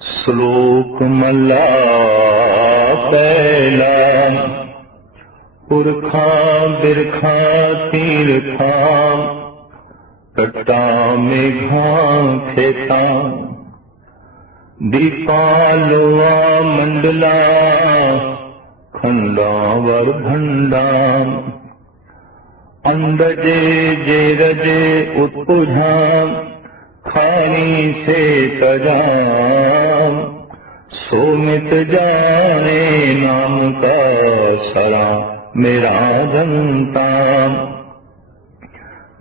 श्लोक मल्ला पहला। पुरखा बिरखा तीरखा कट्टा मेघा खेता। दीपालुआ मंडला खंडा वर भंडा। अंडजे जे रजे उत्पुझा खानी से तजाम। सोमित जाने नाम का सरा मेरा जनता।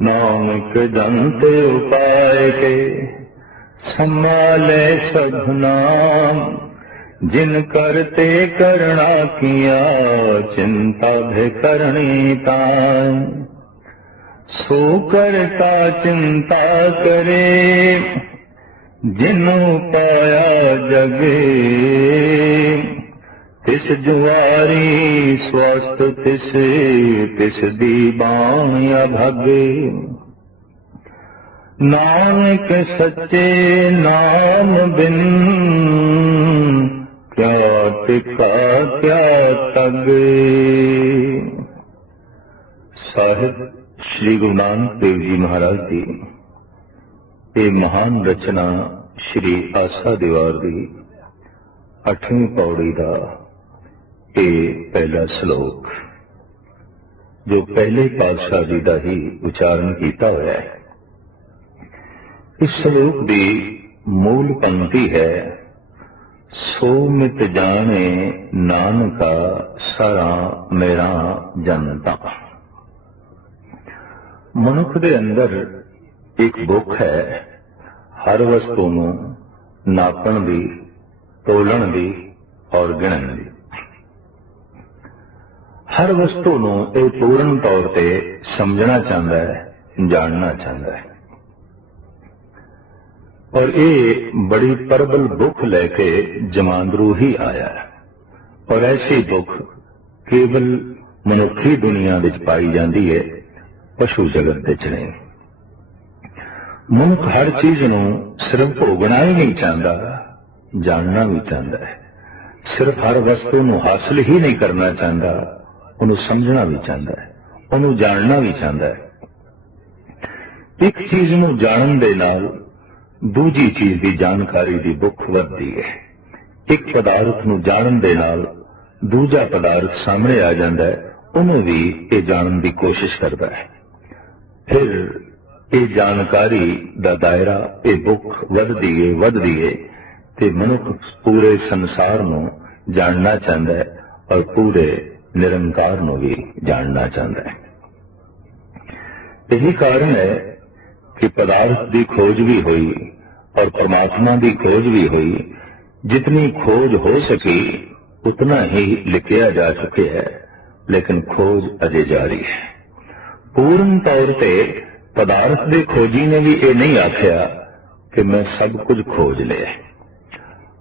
नानक जनते उपाय के संभाले सब नाम। जिन करते करना किया चिंता भे करनी ताय। सो करता चिंता करे जिनु पाया जगे। तिस जुआरी स्वस्थ तिस दी बाणिया भागे। नानक सच्चे नाम बिन क्या टिका क्या तगे। साहिब श्री गुरु नानक देव जी महाराज की ये महान रचना श्री आसा दीवार की 8वीं पौड़ी का ये पहला श्लोक जो पहले पातशाह जी का ही उच्चारण किया हुआ है। इस श्लोक की मूल पंक्ति है सोमित जाने नानका सारा मेरा जनता। मनुख दे अंदर एक भुख है हर वस्तु नूं नापण दी, तोलण दी और गिणन दी। हर वस्तु नूं ये पूर्ण तौर पे समझना चाहता है, जानना चाहता है। और ये बड़ी प्रबल भुख लेके जमांदरू ही आया है। और ऐसी भुख केवल मनुखी दुनिया विच पाई जाती है, पशु जगत विच नहीं। मनुख हर चीज नूं सिर्फ भोगना ही नहीं चाहता, जानना भी चाहता है। सिर्फ हर वस्तु नूं हासिल ही नहीं करना चाहता, उन्हें समझना भी चाहता है, उन्हें जानना भी चाहता है। एक चीज नूं जानन दे नाल दूजी चीज की जानकारी की भुख वधदी है। एक पदार्थ नूं जानन दे नाल दूजा पदार्थ सामने आ जाता है, उन्हें भी ये जानन की कोशिश करता है। फिर ये जानकारी का दायरा ये भुख वधदी है ते मनुख पूरे संसार नूं जानना चाहता है और पूरे निरंकार नूं भी जानना चाहता है। यही कारण है कि पदार्थ की खोज भी हुई और परमात्मा की खोज भी हुई। जितनी खोज हो सकी उतना ही लिखिया जा चुके है, लेकिन खोज अजे जारी है। पूर्ण तौर पे पदार्थ के खोजी ने भी ये नहीं आख्या कि मैं सब कुछ खोज लिया।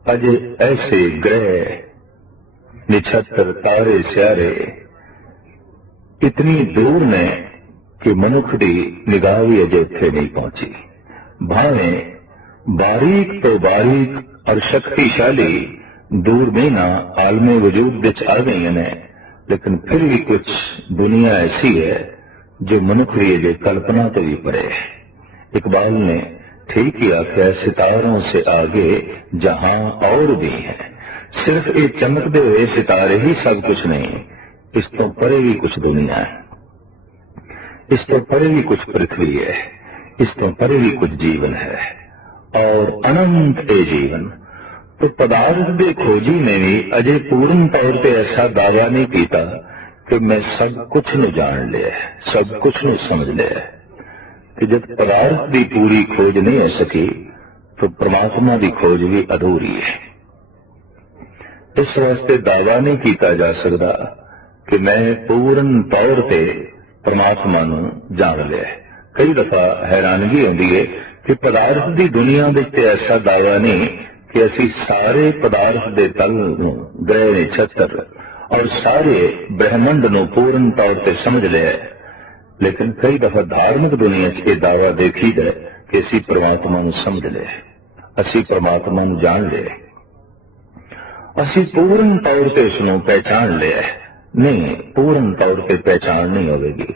अजे ऐसे ग्रह निछत्र तारे स्यारे इतनी दूर ने कि मनुख की निगाह भी अजे इत्थे नहीं पहुंची। भावे बारीक तो बारीक और शक्तिशाली दूरबीना आलमे वजूद विच आ गई ने, लेकिन फिर भी कुछ दुनिया ऐसी है जो मनुख की अजे कल्पना तो भी परे है। इकबाल ने ठीक ही आख्या, सितारों से आगे जहां और भी है। सिर्फ ये चमकते हुए सितारे ही सब कुछ नहीं, इस तो परे भी कुछ दुनिया है, इस तो परे भी कुछ पृथ्वी है, इस तो परे भी कुछ जीवन है और अनंत ए जीवन। तो पदार्थ के खोजी ने भी अजे पूर्ण तौर पर ऐसा दावा नहीं किया कि मैं सब कुछ न जान लिया, सब कुछ न समझ लिया। कि जब पदार्थ की पूरी खोज नहीं हो सकी तो परमात्मा की खोज भी अधूरी है। इस वास्ते दावा नहीं किया जा सकता कि मैं पूर्ण तौर पर परमात्मा नूं जान लिया। कई दफा हैरानगी आती है कि पदार्थ की दुनिया में ऐसा दावा नहीं कि असी सारे पदार्थ के तल ग्रह नक्षत्र और सारे ब्रह्मंड नूं पूर्ण तौर पर समझ लिया। लेकिन कई दफा धार्मिक दुनिया च दावा देखी है कि असी परमात्मा नूं समझ लिया, असी परमात्मा नूं जान लिया। ਅਸੀਂ ਪੂਰਨ ਤੌਰ ਤੇ ਉਸਨੂੰ ਪਹਿਚਾਣ ਲਿਆ नहीं, पूर्ण तौर पर पहचान नहीं होगी,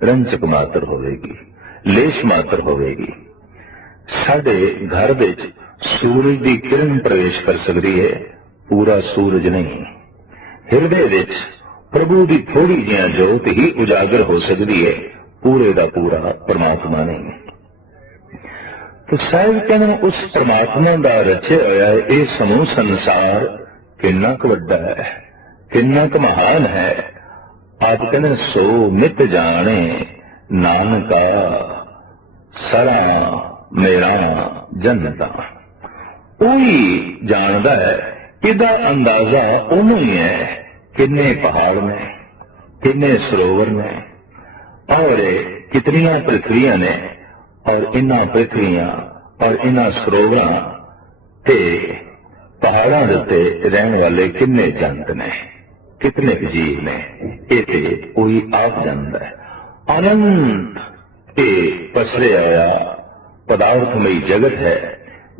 रंजक मात्र होगी, लेश मात्र होगी। साडे घर विच सूरज की किरण प्रवेश कर सकती है, पूरा सूरज नहीं। हिरदे विच प्रभु की थोड़ी जिहा जोत ही उजागर हो सकती है, पूरे का पूरा परमात्मा नहीं। तो साहिब कहने उस परमात्मा का रचिया होया यह समूह संसार कितना क वड्डा है, कितना क महान है। आप कहने सो नित जाने नानका सरा मेरा जनता। कोई जानता है, इदा अंदाजा उन्हों ही है किन्ने पहाड़ ने, किन्ने सरोवर ने और कितनियां पृथ्वियां ने, और इन्हां पृथ्वियां और इन्हां सरोवरां ते पहाड़ां दे उत्ते रहने वाले किन्ने जंत ने, कितने जीव ने, ये कोई आप जानता है। अनंत ये पसरे आया पदार्थमयी जगत है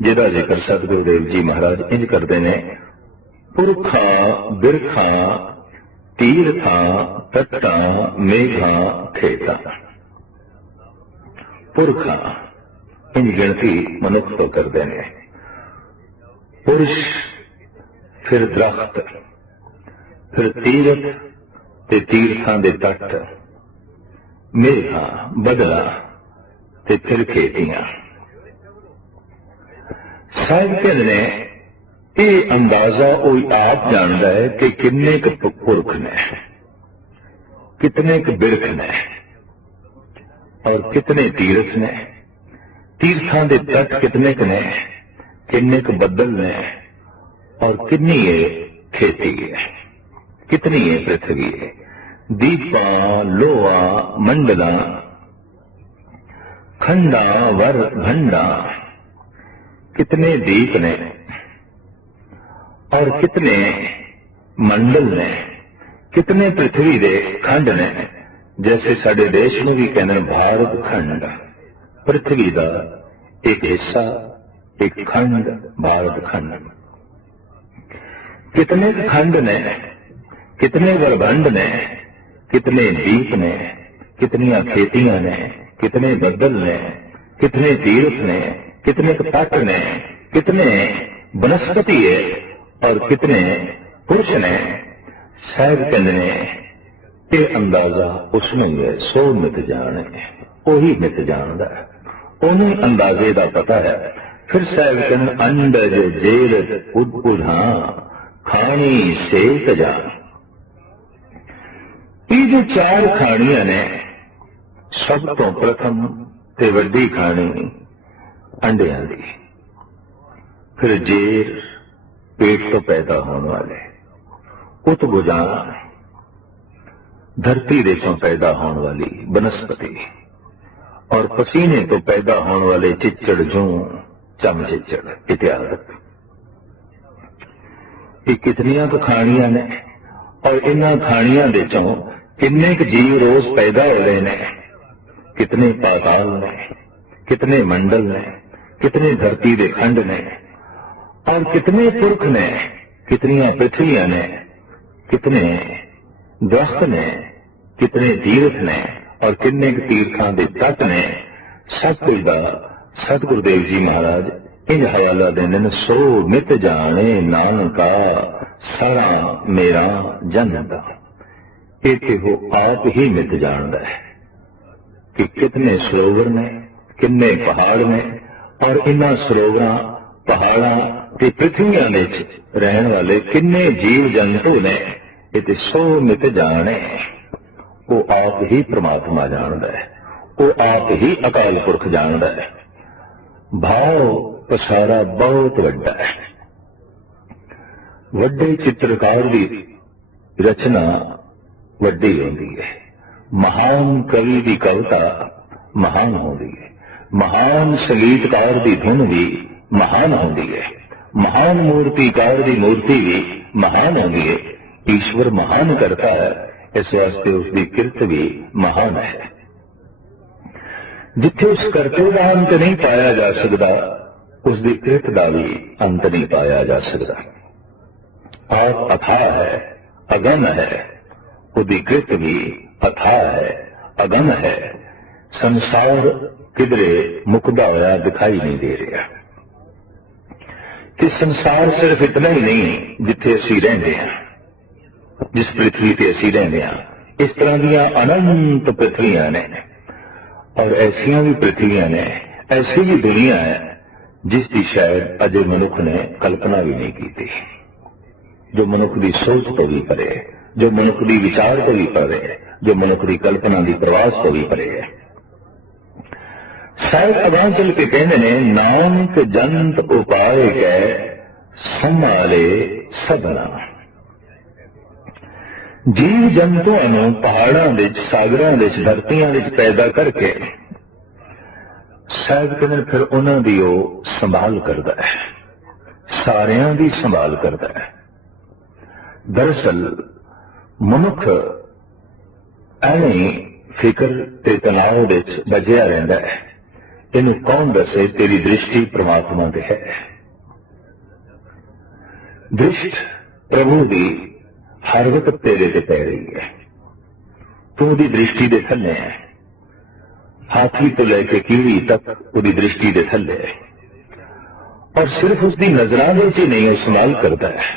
जिहदा जिक्र सतगुरुदेव जी महाराज इंज करते हैं। पुरखा बिरखा तीर्था तट्टा मेघा खेता। पुरखा इंज गिनती मनुख तो करते हैं, पुरुष फिर दरख्त, फिर तीरथ ते तीर्थां दे तट, मेघा बदला ते फिर खेतियां। साहिब कहते ने ये अंदाजा कोई आप जानता है कि किन्ने क पुरख ने, कितने क बिरख ने और कितने तीर्थ ने, तीर्थां दे तट कितने क ने, किन्ने क बदल ने और कितनी ये खेती है, कितनी है पृथ्वी है। दीपा लोहा मंडला खंडा वर भंडा, कितने दीप ने और कितने मंडल ने, कितने पृथ्वी दे खंड ने। जैसे साडे देश में भी कहते हैं भारत खंड, पृथ्वी का एक हिस्सा, एक खंड भारत खंड। कितने खंड ने, कितने वरभंड ने, कितने दीप ने, कितनियां खेतियां ने, कितने बदल ने, कितने तीर्थ ने, कितने तट ने, कितने वनस्पति है और कितने पुरुष ने। साहिब कहते ने ये अंदाजा उसमें ही है, सो मित जाने, वही मित जानता है, उन्हें अंदाजे का पता है। फिर साहिब कहते अंडज जेरत उद्भुधा खानी सेक जा। ये जो चार खाणियां ने, सब तो प्रथम ते वड्डी खाणी अंडियां दी, फिर जेर पेट तो पैदा होने वाले, उत्भुजा धरती दे चों पैदा होने वाली वनस्पति, और पसीने तो पैदा होने वाले चिच्चड़ जू चम चिच्चड़ इत्यादि। ये कितनियां तो खाणियां ने और इन्हां खाणियां दे चों किन्ने क जीव रोज पैदा हो रहे हैं, कितने पाताल ने, कितने मंडल ने, कितने धरती दे खंड ने और कितने पुरख ने, कितनियां पृथ्वियां ने, कितने दरख्त ने, कितने तीर्थ ने और किन्ने तीर्थां दे तट ने। सब कुछ का सतगुरुदेव जी महाराज इंज हवाला देने, सो नित जाने नानका सारा मेरा जनता। ये वो आप ही मित जानता है कि कितने सरोवर ने, किन्ने पहाड़ ने और इन्हां सरोवरां पहाड़ां ते पृथ्वियां दे रहने वाले किन्ने जीव जंतु ने। ये सो मित जाने, वो आप ही परमात्मा जानता है, वो आप ही अकाल पुरख जानता है। भाव पसारा बहुत वड्डा है। वड्डे चित्रकार की रचना वड्डी होती है, महान कवि की कविता महान होती है, महान संगीतकार की धुन भी महान होती है, महान मूर्तिकार की मूर्ति भी महान होती है। ईश्वर महान करता है, इस वास्ते उसकी किरत भी महान है। जिथे उस करते का अंत नहीं पाया जा सकता, उसकी किरत का भी अंत नहीं पाया जा सकता। आप अथाह है, अगम है, उदी कृत भी अथाह है, अगम है। संसार किधरे मुकदा होया दिखाई नहीं दे रहा कि संसार सिर्फ इतना ही नहीं जिथे असी रहंदे हैं, जिस पृथ्वी ते असी रहंदे हैं। इस तरह दियां अनंत पृथ्वियां ने और ऐसियां भी पृथ्वियां ने, ऐसी भी दुनिया है जिसकी शायद अजे मनुख ने कल्पना भी नहीं की थी, जो मनुख की सोच तो भी परे, जो मनुख की विचार तो भी परे, जो मनुख की कल्पना की प्रवास तो भी परे है। शायद अगां चल के कहते ने नानक जंत उपाय कै संभाले सबना। जीव जंतुओं नूं पहाड़ां विच, सागरां विच, धरतियां विच पैदा करके शायद कहते फिर उन्हां दी ओह संभाल करदा है, सारियां दी संभाल करदा है। दरअसल मनुख एवें फिक्र ते तनाव विच बजिया रहिंदा है। इन्हूं कौन दसे तेरी दृष्टि परमात्मा ते है। दृष्ट प्रभु दी हर वक्त तेरे ते पै रही है। तू उहदी दृष्टि दे थल्ले है। हाथी तो लेके कीड़ी तक उहदी दृष्टि दे थल्ले है और सिर्फ उसकी नजरां विच ही नहीं, संभाल करता है,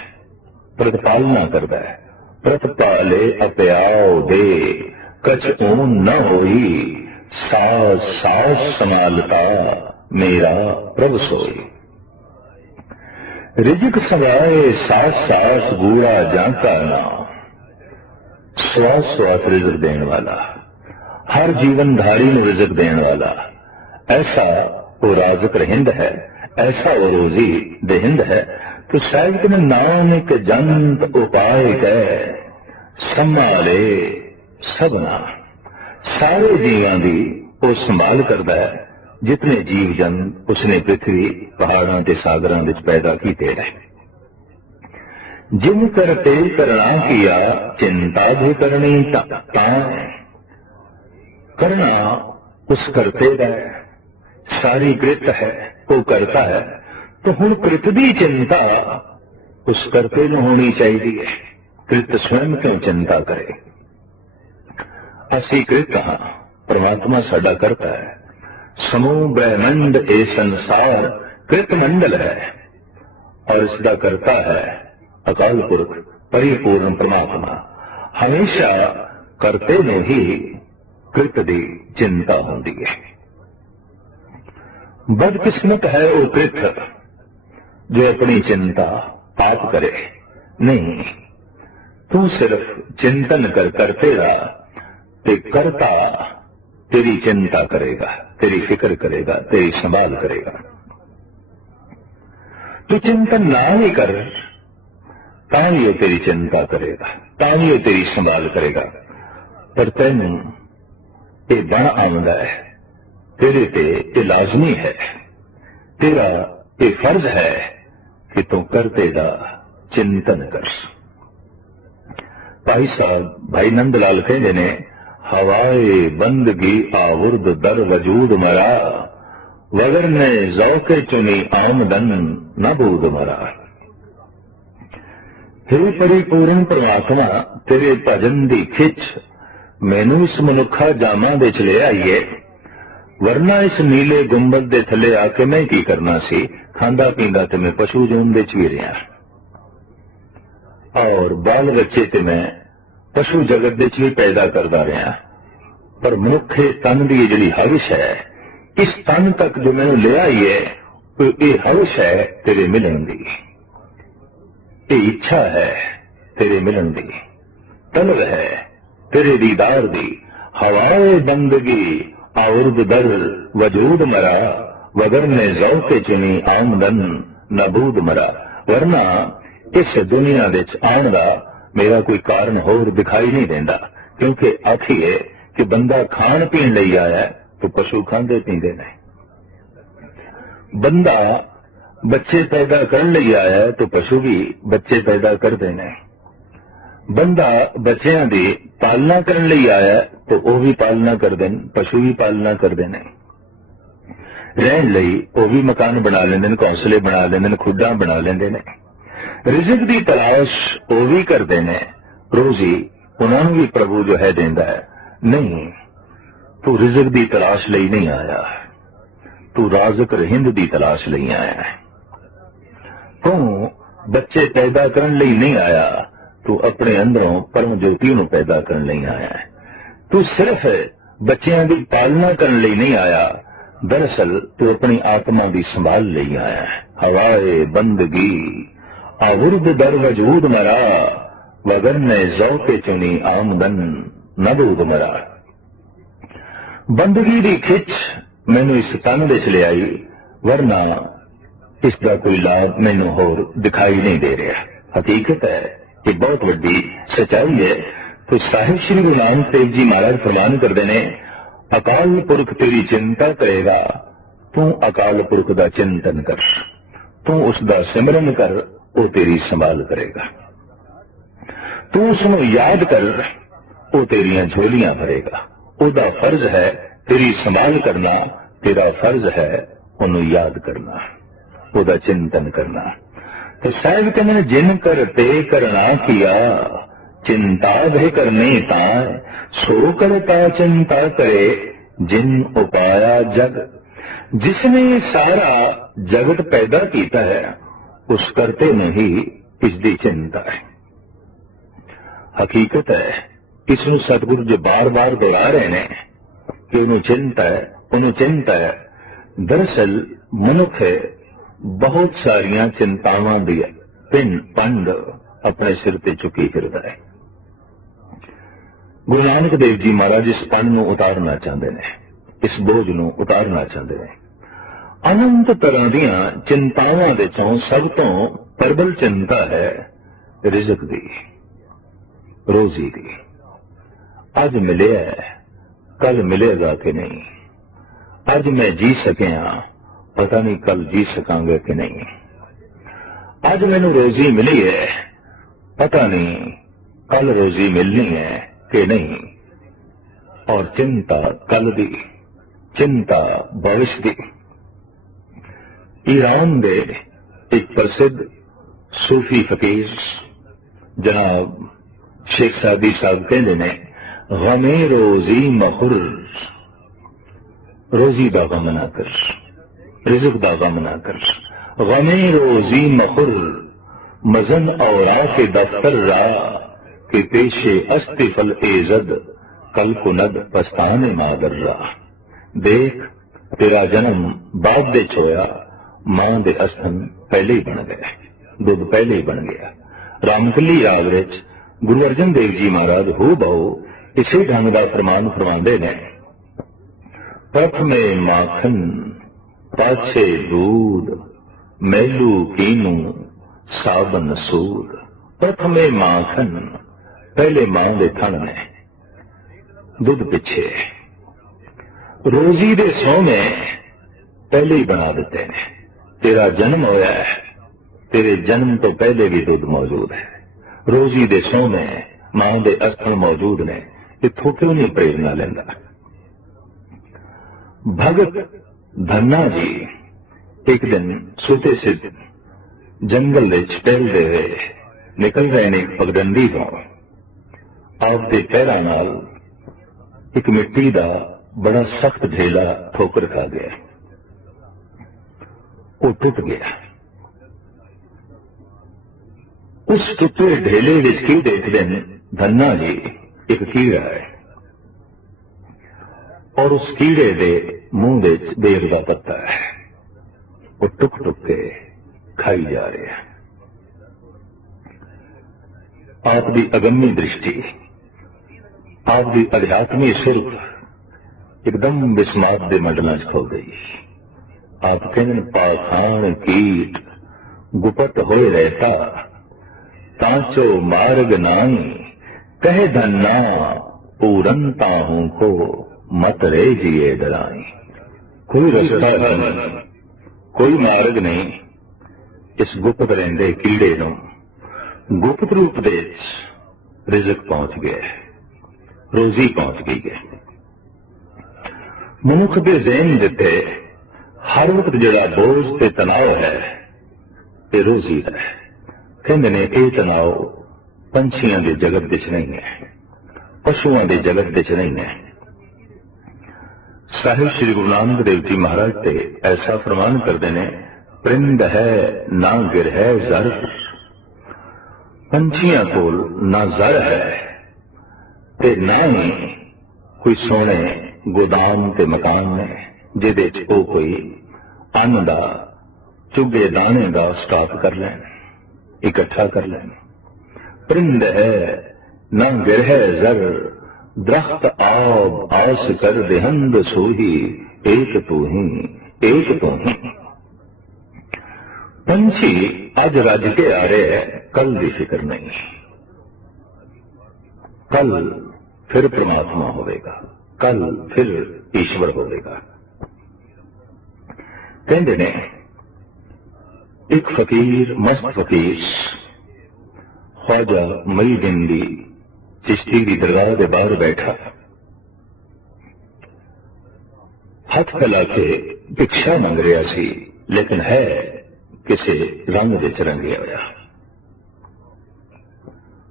प्रतिपालना करता है। प्रतिपाले अपयाओ दे कछ ऊन न होई, सास सास संभालता मेरा प्रभु सोई। रिजिक संभाए सास सास गूढ़ा जांका नाम। श्वास श्वास रिजक देने वाला, हर जीवनधारी में रिजक देने वाला, ऐसा वो राजक रहिंद है, ऐसा वो रोजी देहिंद है। तो शायद कि नानक जंत उपाय कै संभाले सबना। सारे जीवां दी वो संभाल करता है, जितने जीव जंत उसने पृथ्वी पहाड़ां ते सागरां विच पैदा कीते है। जिन करते करना किया चिंता भी करनी तां करना उस करते का सारी कृत है, वो करता है। तो हुण कृत दी चिंता उस करते नूं होनी चाहिए। कृत स्वयं क्यों चिंता करे। असी कृत हां, परमात्मा साडा करता है। समूह ब्रह्मंड ए संसार कृत मंडल है और इसका करता है अकाल पुरख परिपूर्ण परमात्मा। हमेशा करते नूं ही कृत दी चिंता होंदी है। बदकिस्मत है वो कृत जो अपनी चिंता आप करे। नहीं, तू सिर्फ चिंतन कर करते रहा, ते करता तेरी चिंता करेगा, तेरी फिक्र करेगा, तेरी संभाल करेगा। तू चिंतन ना ही कर, तां ही तेरी चिंता करेगा, तां ही तेरी संभाल करेगा। पर तैनू ये बण आउंदा है, तेरे ते ये लाजमी है, तेरा ये फर्ज है कि तू करते दा चिंतन कर। भाई साहब, भाई नंदलाल कहते ने, हवाए बंदगी आवुर्द दर वजूद मरा, वगर ने जौके चुनी आमदन न बूद मरा। हे परिपूर्ण परमात्मा, तेरे भजन दी खिच मैनू इस मनुखा जामा विच ले आईए, वरना इस नीले गुंबद दे थले आके मैं की करना सी। खांदा पींदा ते मैं पशु जून दे च भी रहा और बाल बच्चे ते मैं पशु जगत दे च भी पैदा करता रहा। पर मनुखे तन की जिहड़ी हविश है, इस तन तक जो मैनू ले आई है, ये हविश है तेरे मिलन दी, ये इच्छा है तेरे मिलन दी, तलब है तेरे दीदार दी। हवाए बंदगी आउर्द दर वजूद मरा, वगर ने जौके चुनी आमदन नबूद मरा। वरना इस दुनिया विच आउण दा मेरा कोई कारण होर दिखाई नहीं देंदा, क्योंकि आखिए कि बंदा खाण पीण लई आया तो पशु खांदे पींदे ने, बंदा बच्चे पैदा करने लई आया तो पशु भी बच्चे पैदा करते हैं, बंदा बच्चों की पालना करने लई आया तो वह भी पालना करते हैं, पशु भी पालना करते हैं। रहने लई वह भी मकान बना लेंदे ने, घोंसले बना लेंदे ने, खुड्डां बना लेंदे ने। रिज़िक दी तलाश वो भी करते हैं, रोजी उन्होंने भी प्रभु जो है देंदा है। नहीं, तू रिज़िक दी तलाश लई नहीं आया, तू राज़िक रहिंद दी तलाश लई आया है। तू बच्चे पैदा करने लई नहीं आया, तू अपने अंदरों परम ज्योति नूं पैदा करने लई आया है। तू सिर्फ बच्चों की पालना करने लई नहीं आया, दरअसल तू अपनी आत्मा की संभाल लई आया है। हवाए बंदगी आवुर्द दर वजूद मरा, वगर ने ज़ौक़े चुनी आमदन नबूद मरा। बंदगी की खिच मैनू इस तन विच ले आई, वरना इसका कोई लाभ मैनू होर दिखाई नहीं दे रहा। हकीकत है, ये बहुत बड़ी सच्चाई है। तो साहिब श्री गुरु नानक देव जी महाराज फरमान करते हैं, अकाल पुरख तेरी चिंता करेगा, तू अकाल पुरख का चिंतन कर, तू उसका सिमरन कर, वो तेरी संभाल करेगा। तू उसनों याद कर, वो तेरियां झोलियां भरेगा। ओदा फर्ज है तेरी संभाल करना, तेरा फर्ज है उन्हों याद करना, ओदा चिंतन करना। तो साहिब कहने जिन करते करना किया, चिंता भे करने ताय, सो करता चिंता करे, जिन उपाया जग। जिसने सारा जगत पैदा किया है, उस करते में ही इसकी चिंता है। हकीकत है, इसनों सतगुरु जो बार बार दोहरा रहे हैं कि उन्होंने चिंता है, उन्होंने चिंता है। दरअसल मनुख बहुत सारिया चिंतावां दी पिन पंड अपने सिर ते चुकी फिरदा है। गुरु नानक देव जी महाराज इस पंड नूं उतारना चाहते हैं, इस बोझ नूं उतारना चाहते हैं। अनंत तरह दियां चिंतावां दे चों सब तो प्रबल चिंता है रिज़िक दी, रोजी दी। अज मिले कल मिलेगा कि नहीं, अज मैं जी सकिया पता नहीं कल जी सकांगे कि नहीं, अज मैनू रोजी मिली है पता नहीं कल रोजी मिलनी है कि नहीं। और चिंता कल दी, चिंता भविष्य दी। ईरान दे एक प्रसिद्ध सूफी फकीर जनाब शेख सादी साहब कहते ने, गमे रोजी मखुर, रोजी का गम ना कर, रिज़िक का गम ना कर। गमे रोजी मखुर, मजन औरा के दफ्तर रा, के पेशे अस्तिफल एजद, कल कुनद पस्ताने मादर रा। देख तेरा जन्म बाप दे छोया, मां दे अस्थन पहले ही बन गया, दुध पहले ही बन गया। रामकली राग विच गुरु अर्जन देव जी महाराज हो बहु इसे ढंग का फरमान फरमाते ने, प्रथमे माखन पाछे दूध, मैलू कीनू साबन सूद। प्रथमे माखन, पहले मां दे थन ने, दुध पिछे। रोजी दे सोने पहले ही बना देते हैं। तेरा जन्म होया है, तेरे जन्म तो पहले भी दुध मौजूद है। रोजी दे सोने मां दे अस्थल मौजूद ने, इत्थों क्यों नहीं प्रेरणा लेंदा। भगत धन्ना जी एक दिन सुते से जंगल टहलते हुए निकल रहे ने पगडंडी तो, आपके पैरों नाल एक मिट्टी का बड़ा सख्त ढेला ठोकर खा गया, वो टूट गया। उस टुटे ढेले विच की देखते हैं धन्ना जी, एक कीड़ा है और उस कीड़े के मुंह विच बेर का पत्ता है, वो टुक टुक के खाई जा रहे हैं। आपकी अगम्य दृष्टि, आपकी अध्यात्मी सुरख एकदम विस्मात के मंडलों च खो गई। आप कहते पाखान कीट गुपत होए रहता, तांचो मार्ग नाई, कहे धन्ना पूरनता हूं को, मत रे जिए डराई। कोई रास्ता नहीं, कोई मार्ग नहीं, इस गुप्त रहंदे कीड़े नूं गुप्त रूप दे रिज़िक पहुंच गया, रोजी पहुंच गई है। मनुख के ज़हन जिथे हर वक्त जिहड़ा बोझ ते तनाव है, ये रोजी है। कहते ने ये तनाव पंछियों के जगत विच नहीं है, पशुओं के जगत विच नहीं है। साहिब श्री गुरु नानक देव जी महाराज ते ऐसा फरमान करते हैं, परिंद है ना गिर है जर, पंछियों को ना जर है ते ना ही कोई सोने गोदाम ते मकान ने जिहदे च वो कोई अन्न दा चुगे दाने का स्टॉक कर लैन, इकट्ठा कर लैन। परिंद है ना गिर है जर, दरख्त आब आस कर देहंद सोही, एक तू ही एक तू ही। पंछी अज रज के आ रहे हैं, कल की फिक्र नहीं, कल फिर परमात्मा होगा, कल फिर ईश्वर होगा। कहते ने एक फकीर, मस्त फकीर ख्वाजा मुईनुद्दीन दी चिश्ती की दरगाह के बाहर बैठा, हाथ फैला के भिक्षा मंग रहा सी, लेकिन है किसी रंग विच रंगिया होया।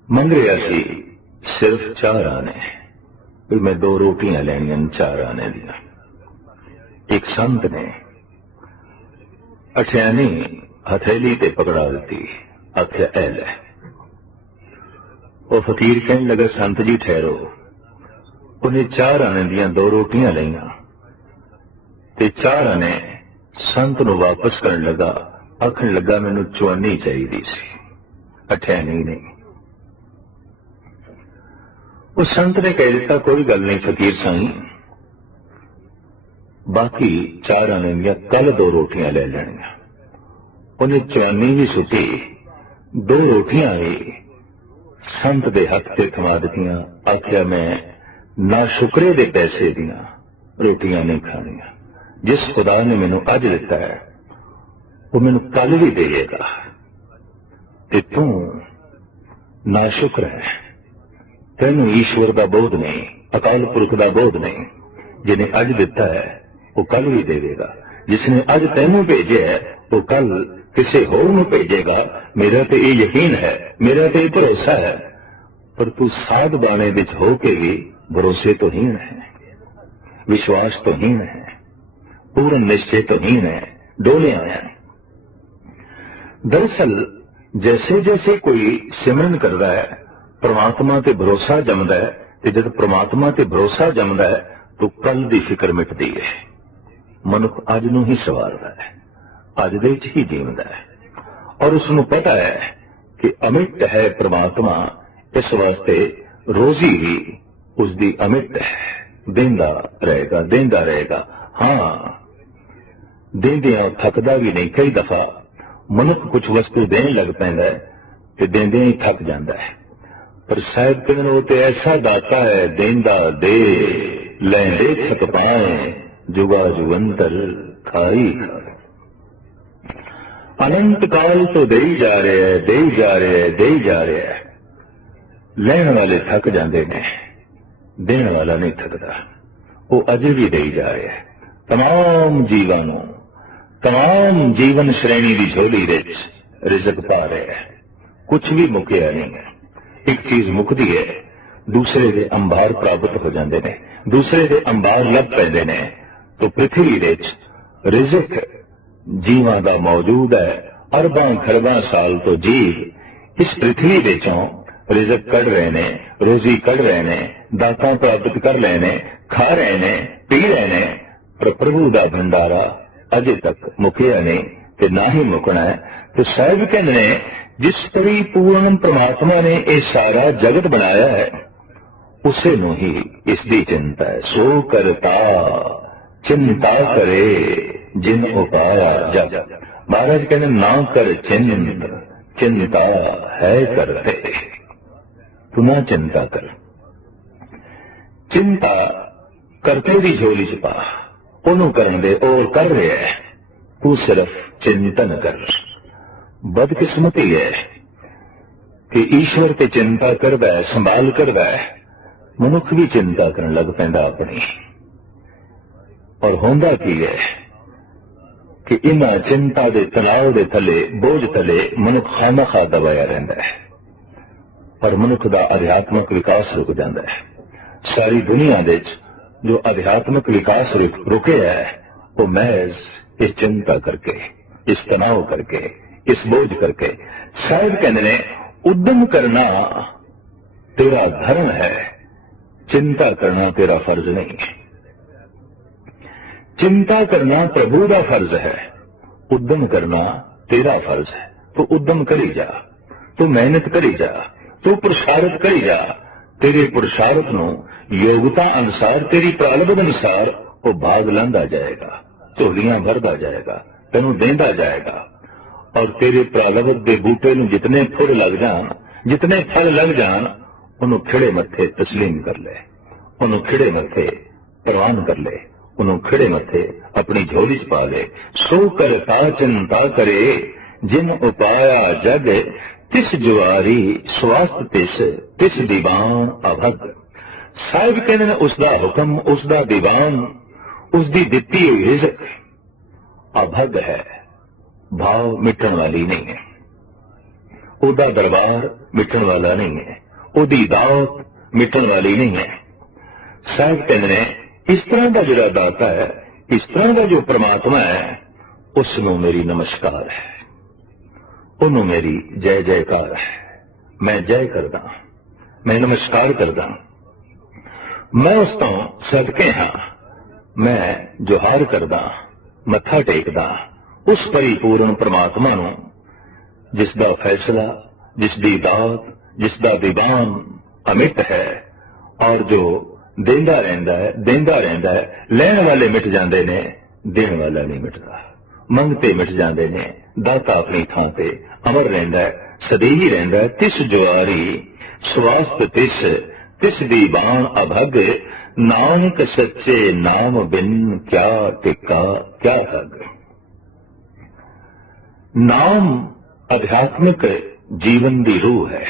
मंग रहा सी सिर्फ 4 आने, भी मैं 2 रोटियां लैनियां 4 आने दियां। एक संत ने अठियानी हथेली ते पकड़ा दी, आख्या ऐ लै। वो फकीर कहने लगा, संत जी ठहरो। उन्हें 4 आने दियां 2 रोटियां लईयां ते 4 आने संत नूं वापस करन लगा, आखण लगा मैनूं चौनी चाहिदी सी, अठियानी नहीं। उस संत ने कह दिता, कोई गल नहीं फकीर साईं, बाकी 4 आने दियां कल 2 रोटियां ले लैणियां। उन्हें चौनी भी सुटी, 2 रोटियां भी संत दे हक ते थमा दित्तियां, आख्या मैं ना शुक्रे दे पैसे दियां रोटियां नहीं खाणियां, जिस खुदा ने मैनूं अज दिता है वो मैनूं कल भी देगा, ते तू ना शुक्र है, तेनू ईश्वर का बोध नहीं, अकाल पुरख का बोध नहीं। जिन्हें अज दिता है वो कल भी देगा, जिसने अज तेनू भेजे है वो कल किसी होर नूं भेजेगा। मेरा तो ये यकीन है, मेरा तो ये भरोसा है, पर तू साध बाणे विच होके भी भरोसे तो हीन है, विश्वास तो हीन है, पूर्ण निश्चय तो हीन है, डोले आया। दरअसल जैसे जैसे कोई सिमरन करता है परमात्मा ते भरोसा जमदा है, ते जब परमात्मा ते भरोसा जमदा है तो कल की फिक्र मिटती है। मनुख अज नूं ही सवारदा है, अज दे विच ही जीवदा है, और उसनूं पता है कि अमिट है परमात्मा, इस वास्ते रोजी भी उसकी अमिट है, देंदा रहेगा, देंदा रहेगा। हाँ, देंदियां थकदा भी नहीं। कई दफा मनुख कुछ वस्तु देन लग पैंदा है ते देंदे ही थक जाता है, पर साहिब कहते वो तो ऐसा दाता है, देंदा दे लैंदे थक पाए, जुगा जुगंतर खाई खाए। अनंत काल तो दे ही जा रहे हैं, दे ही जा रहे हैं, दे ही जा रहे हैं। लैण वाले थक जाते हैं, देण वाला नहीं थकता, वो अजे भी दे ही जा रहे हैं। तमाम जीवां नूं, तमाम जीवन श्रेणी की झोली विच रिजक पा रहे हैं, कुछ भी मुकिया नहीं है। एक चीज मुकती है, दूसरे के अंबार प्राप्त हो जाते हैं, दूसरे के अंबार लग पैंदे ने, तो पृथ्वी विच रिजक जीवां दा मौजूद है। अरबां खरबां साल तो जीव इस पृथ्वी विचों रिजक कढ़ रहे ने, रोजी कढ़ रहे ने, दातां प्राप्त कर रहे ने, खा रहे ने, पी रहे ने, पर प्रभु दा भंडारा अजे तक मुकिया नहीं ते ना ही मुकना है। तो साहिब कहते ने जिस परिपूर्ण परमात्मा ने यह सारा जगत बनाया है उसे नूं ही इसकी चिंता है। सो करता चिंता करे जिन उपाया जग। महाराज कहते ना कर चिंत, चिंता है करते, तू ना चिंता कर। चिंता करते की झोली च पा, ओनू करन दे, और कर रहे है, तू सिर्फ चिंतन कर। बदकिस्मती है कि ईश्वर ते चिंता करदा है, संभाल करदा है, मनुख भी चिंता करन लग पैंदा अपनी। और होंदा की है, कि इन्हां चिंता के तनाव के थले बोझ थले मनुख खामखा दबाया रहता है पर मनुख का अध्यात्मक विकास रुक जाता है। सारी दुनिया दे जो अध्यात्मक विकास रुके है वो महज इस चिंता करके, इस तनाव करके, इस बोझ करके। साहिब कहते ने उद्यम करना तेरा धर्म है, चिंता करना तेरा फर्ज नहीं है। चिंता करना प्रभु का फर्ज है, उद्यम करना तेरा फर्ज है। तो उद्यम करी जा, तू मेहनत करी जा, तू पुरुषार्थ करी जा। तेरे पुरुषार्थ नूं योग्यता अनुसार, तेरी प्रारब्ध अनुसार वो भाग लांदा जाएगा, झोलियां भरदा जाएगा, तेनू देंदा जाएगा। और तेरे प्रारब्ध के बूटे नूं जितने फुल लग जान, जितने फल लग जान, उन्हों खिड़े मत्थे तस्लीम कर ले, उन्हों खिड़े मत्थे प्रवान कर ले, उन्हों खिड़े मत्थे अपनी झोली च पा ले। सो करता चिंता करे जिन उपाया जग, तिस जुआरी स्वास्थ्य तिस दीवान अभग। साहिब कहते हैं उसका हुक्म, उसका दीवान, उसकी दिती हुई रिज़्क अभग है, भाव मिटन वाली नहीं है। ओदा दरबार मिटन वाला नहीं है, ओदी दात मिटन वाली नहीं है। साहिब कहते हैं इस तरह का जो दाता है, इस तरह का जो परमात्मा है, उसनों मेरी नमस्कार है, उन्हों मेरी जय जयकार है। मैं जय करदा, मैं नमस्कार करदा, मैं उस तो सदके हाँ, मैं जोहार करदा, मत्था टेकदा उस परिपूर्ण परमात्मा नूं जिसका फैसला, जिसकी दात, जिसका दीवान अमिट है और जो देंदा रहंदा है। लैण वाले मिट जाते ने, देण वाला नहीं मिटता। मंगते मिट जाते ने, दाता अपनी थां ते अमर रहिंदा है, सदैही रहिंदा है। तिस जुआरी स्वास्थ्य तिस दीवान अभग, नानक सच्चे नाम बिन क्या टिका क्या हग। नाम आध्यात्मिक जीवन की रूह है।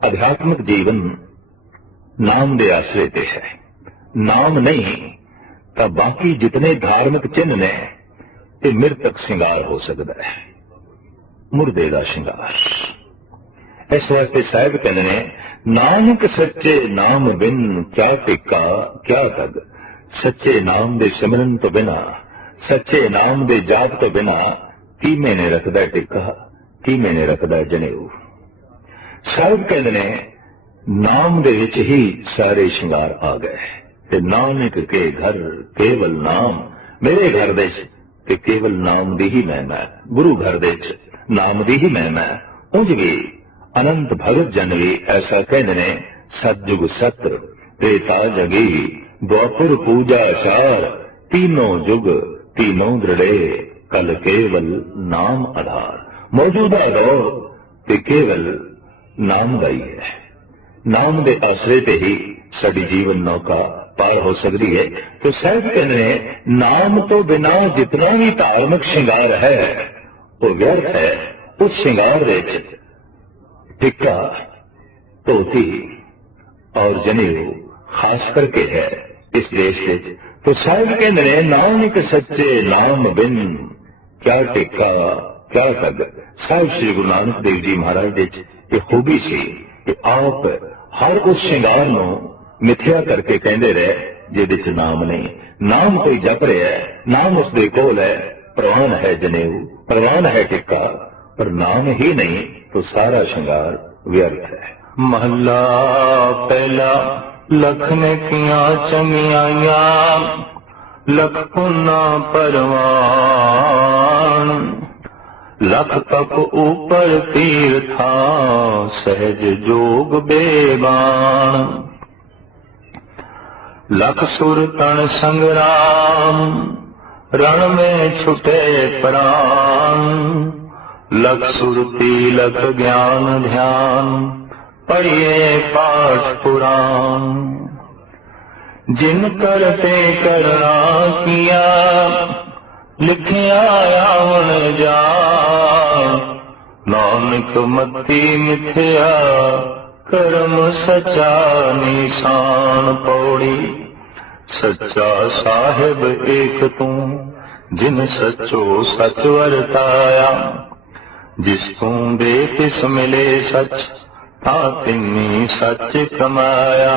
आध्यात्मिक जीवन नाम दे आसरे ते है। नाम नहीं तो बाकी जितने धार्मिक चिन्ह ने ये मृतक श्रृंगार हो सकता है, मुर्दे का श्रृंगार। इस वास्ते साहिब कहते ने नानक सच्चे नाम बिन क्या टिका क्या तग। सच्चे नाम दे सिमरन तो बिना, सच्चे नाम दे जाप तो बिना की मैंने रखदा टिका, की मैंने रखदा जनेऊ। साहिब कहते ने नाम दे विच ही सारे श्रृंगार आ गए ते नानक के घर केवल नाम। मेरे घर दे ते केवल नाम दी ही महिमा है, गुरु घर दे नाम दी ही महिमा है। उंज भी अनंत भगत जन भी ऐसा कहते ने सतयुग सत्र त्रेता जगी, द्वापर पूजा चार, तीनों जुग तीनों दृढ़े, कल केवल नाम आधार। मौजूदा दौर ते केवल नाम का ही है। नाम के आसरे ते ही साडी जीवन नौका पार हो सकती है। तो साहिब कहते हैं नाम तो बिना जितना भी धार्मिक श्रृंगार है वो व्यर्थ है। उस श्रृंगार विच टिक्का, धोती और जनेऊ खास करके है इस देश विच। तो साहिब कहते हैं नानक सच्चे नाम बिन क्या टिक्का क्या तग। साहिब श्री गुरु नानक देव जी महाराज विच ये खूबी सी कि आप हर उस श्रृंगार नूं मिथ्या करके कहते रहे जिहदे च नाम नहीं। नाम कोई जप रहा है, नाम उसदे कोल है, प्रवान है जनेऊ, प्रवान है टिक्का, पर नाम ही नहीं तो सारा श्रृंगार व्यर्थ है। महला पहला लख ने किया चंगियाइया, लख पुना परवान, लख तप ऊपर तीर्था, सहज जोग बेबान, लख सुर तन संग्राम, रण में छुटे प्राण, लख सुरती लख ज्ञान ध्यान, पढ़िए पाठ पुराण, जिन करते करना किया, लिखिया आवन जा, नानक मति मिथ्या, कर्म सच्चा निशान पौड़ी, सच्चा साहिब एक तू, जिन सचो सच वरताया। जिस तू दे तिस मिले सच, ता तिन्नी सच कमाया।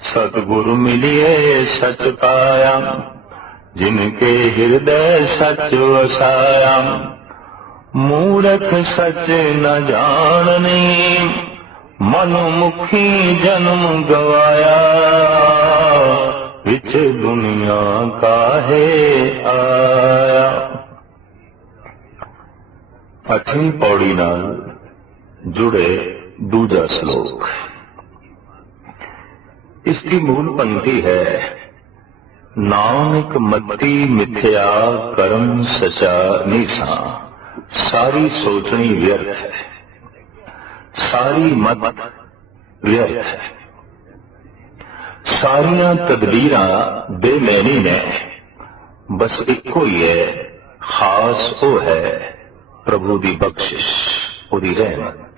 सतगुरु मिलिए सच पाया, जिनके हृदय सच वसाया। मूरख सच न जानने, मनुमुखी जन्म गवाया। विच दुनिया काहे आया। 8ਵੀਂ पौड़ी नाल जुड़े दूजा श्लोक। इसकी मूल पंक्ति है, नानक मति मिथ्या कर्म सचा नीसा। सारी सोचनी व्यर्थ है, सारी मत व्यर्थ है, सारिया तदबीरां बेमैनी ने। बस इको ही है, खास वो है प्रभु की बख्शिश, ओदी रहमत।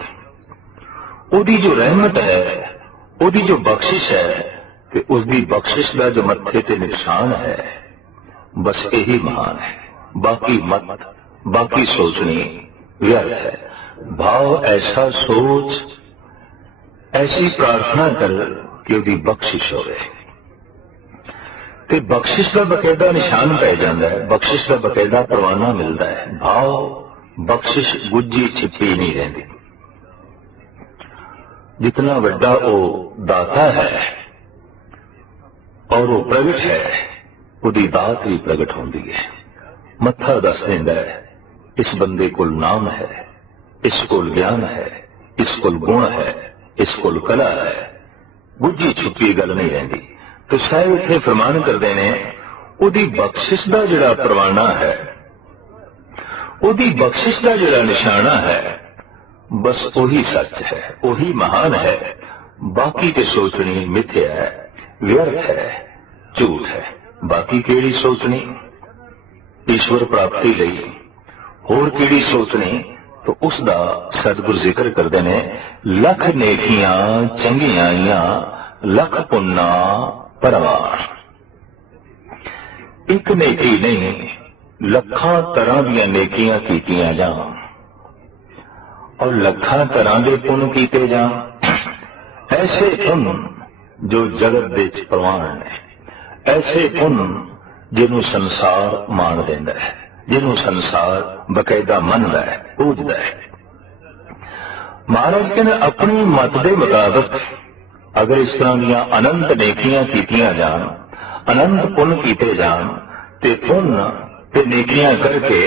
ओदी जो रहमत है, ओदी जो बख्शिश है, कि उसकी बख्शिश का जो मत्थे ते निशान है, बस यही महान है। बाकी मत, बाकी सोचनी व्यर्थ है। भाव ऐसा सोच, ऐसी प्रार्थना कर कि उसकी बख्शिश होवे। ते बख्शिश का बकायदा निशान पै जाता है, बख्शिश का बकायदा परवाना मिलता है। भाव बख्शिश गुज्जी छिपी नहीं रहती। जितना वड्डा वो दाता है और वो प्रगट है, उसकी दात भी प्रगट होती है। मत्था दस देंदा है, इस बंदे को नाम है, इस को ज्ञान है, इस को गुण है, इस को कला है। गुज्जी छुपी गल नहीं रहती। तो साहिब इत्थे फरमान करते हैं, उहदी बख्शिश का जिहड़ा परवाना है, उहदी बख्शिश का जिहड़ा निशाना है, बस वही सच है, वही महान है। बाकी के सोचनी मिथ्या है, व्यर्थ है, झूठ है। बाकी केड़ी सोचनी ईश्वर प्राप्ति लई, होर केड़ी सोचनी तो उसका सतगुर जिक्र करते हैं, लख नेकियां चंगियां आईयां, लख पुन्ना परवान। एक नेकी नहीं, लखां तरह दी नेकियां कीतियां जान और लखां तरह के पुण्य कीते जान। ऐसे पुण्य जो जगत दे च प्रवान है, ऐसे पुण्य जिन्हों संसार मान देंदा है, जिन्हों संसार बकायदा मनदा है, पूजदा है। महाराज कहते अपनी मत के मुताबिक अगर इस तरह दियां अनंत नेकियां कीतियां जान, अनंत पुण्य कीते जान, ते पुण्य ते नेकियां करके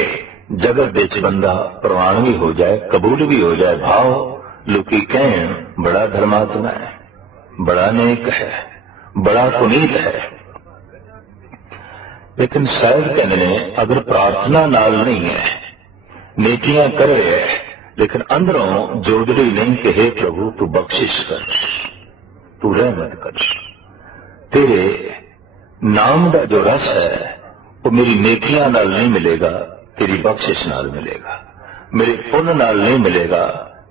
जगत विच बंदा प्रवान भी हो जाए, कबूल भी हो जाए। भाव लोकी कहन बड़ा धर्मात्मा है, बड़ा नेक है, बड़ा पुनीत है। लेकिन साहिब कहने ने अगर प्रार्थना नाल नहीं है, नेकियां करे लेकिन अंदरों जोदड़ी नहीं कि हे प्रभु तू बख्शिश कर, तू रहमत कर, तेरे नाम का जो रस है वो मेरी नेकियां नाल नहीं मिलेगा, तेरी बख्शिश नाल मिलेगा। मेरे पुण्य नाल नहीं मिलेगा,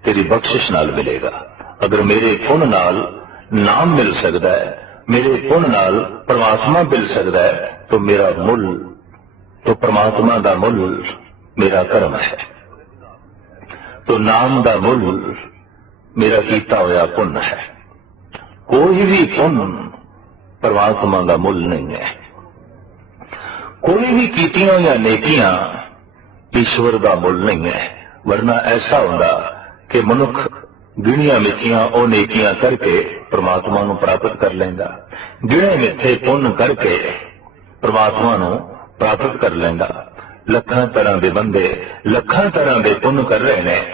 तेरी बख्शिश नाल मिलेगा। अगर मेरे पुण्य नाल नाम मिल सकता है, मेरे पुण्य नाल परमात्मा मिल सकता है, तो मेरा मुल, तो परमात्मा का मुल मेरा कर्म है। तो नाम का मुल मेरा कीता होया पुण्य है। कोई भी पुण्य परमात्मा का मुल नहीं है। कोई भी कीतियां या नेकियां ईश्वर का मुल नहीं है। वरना ऐसा होगा कि मनुख गिणिया मिथियां ओ नेकियां करके परमात्मा को प्राप्त कर लेंदा, गिणे मिथे पुण्य करके परमात्मा को प्राप्त कर लेंदा। लखां तरह के बंदे लखां तरह के पुण्य कर रहे हैं,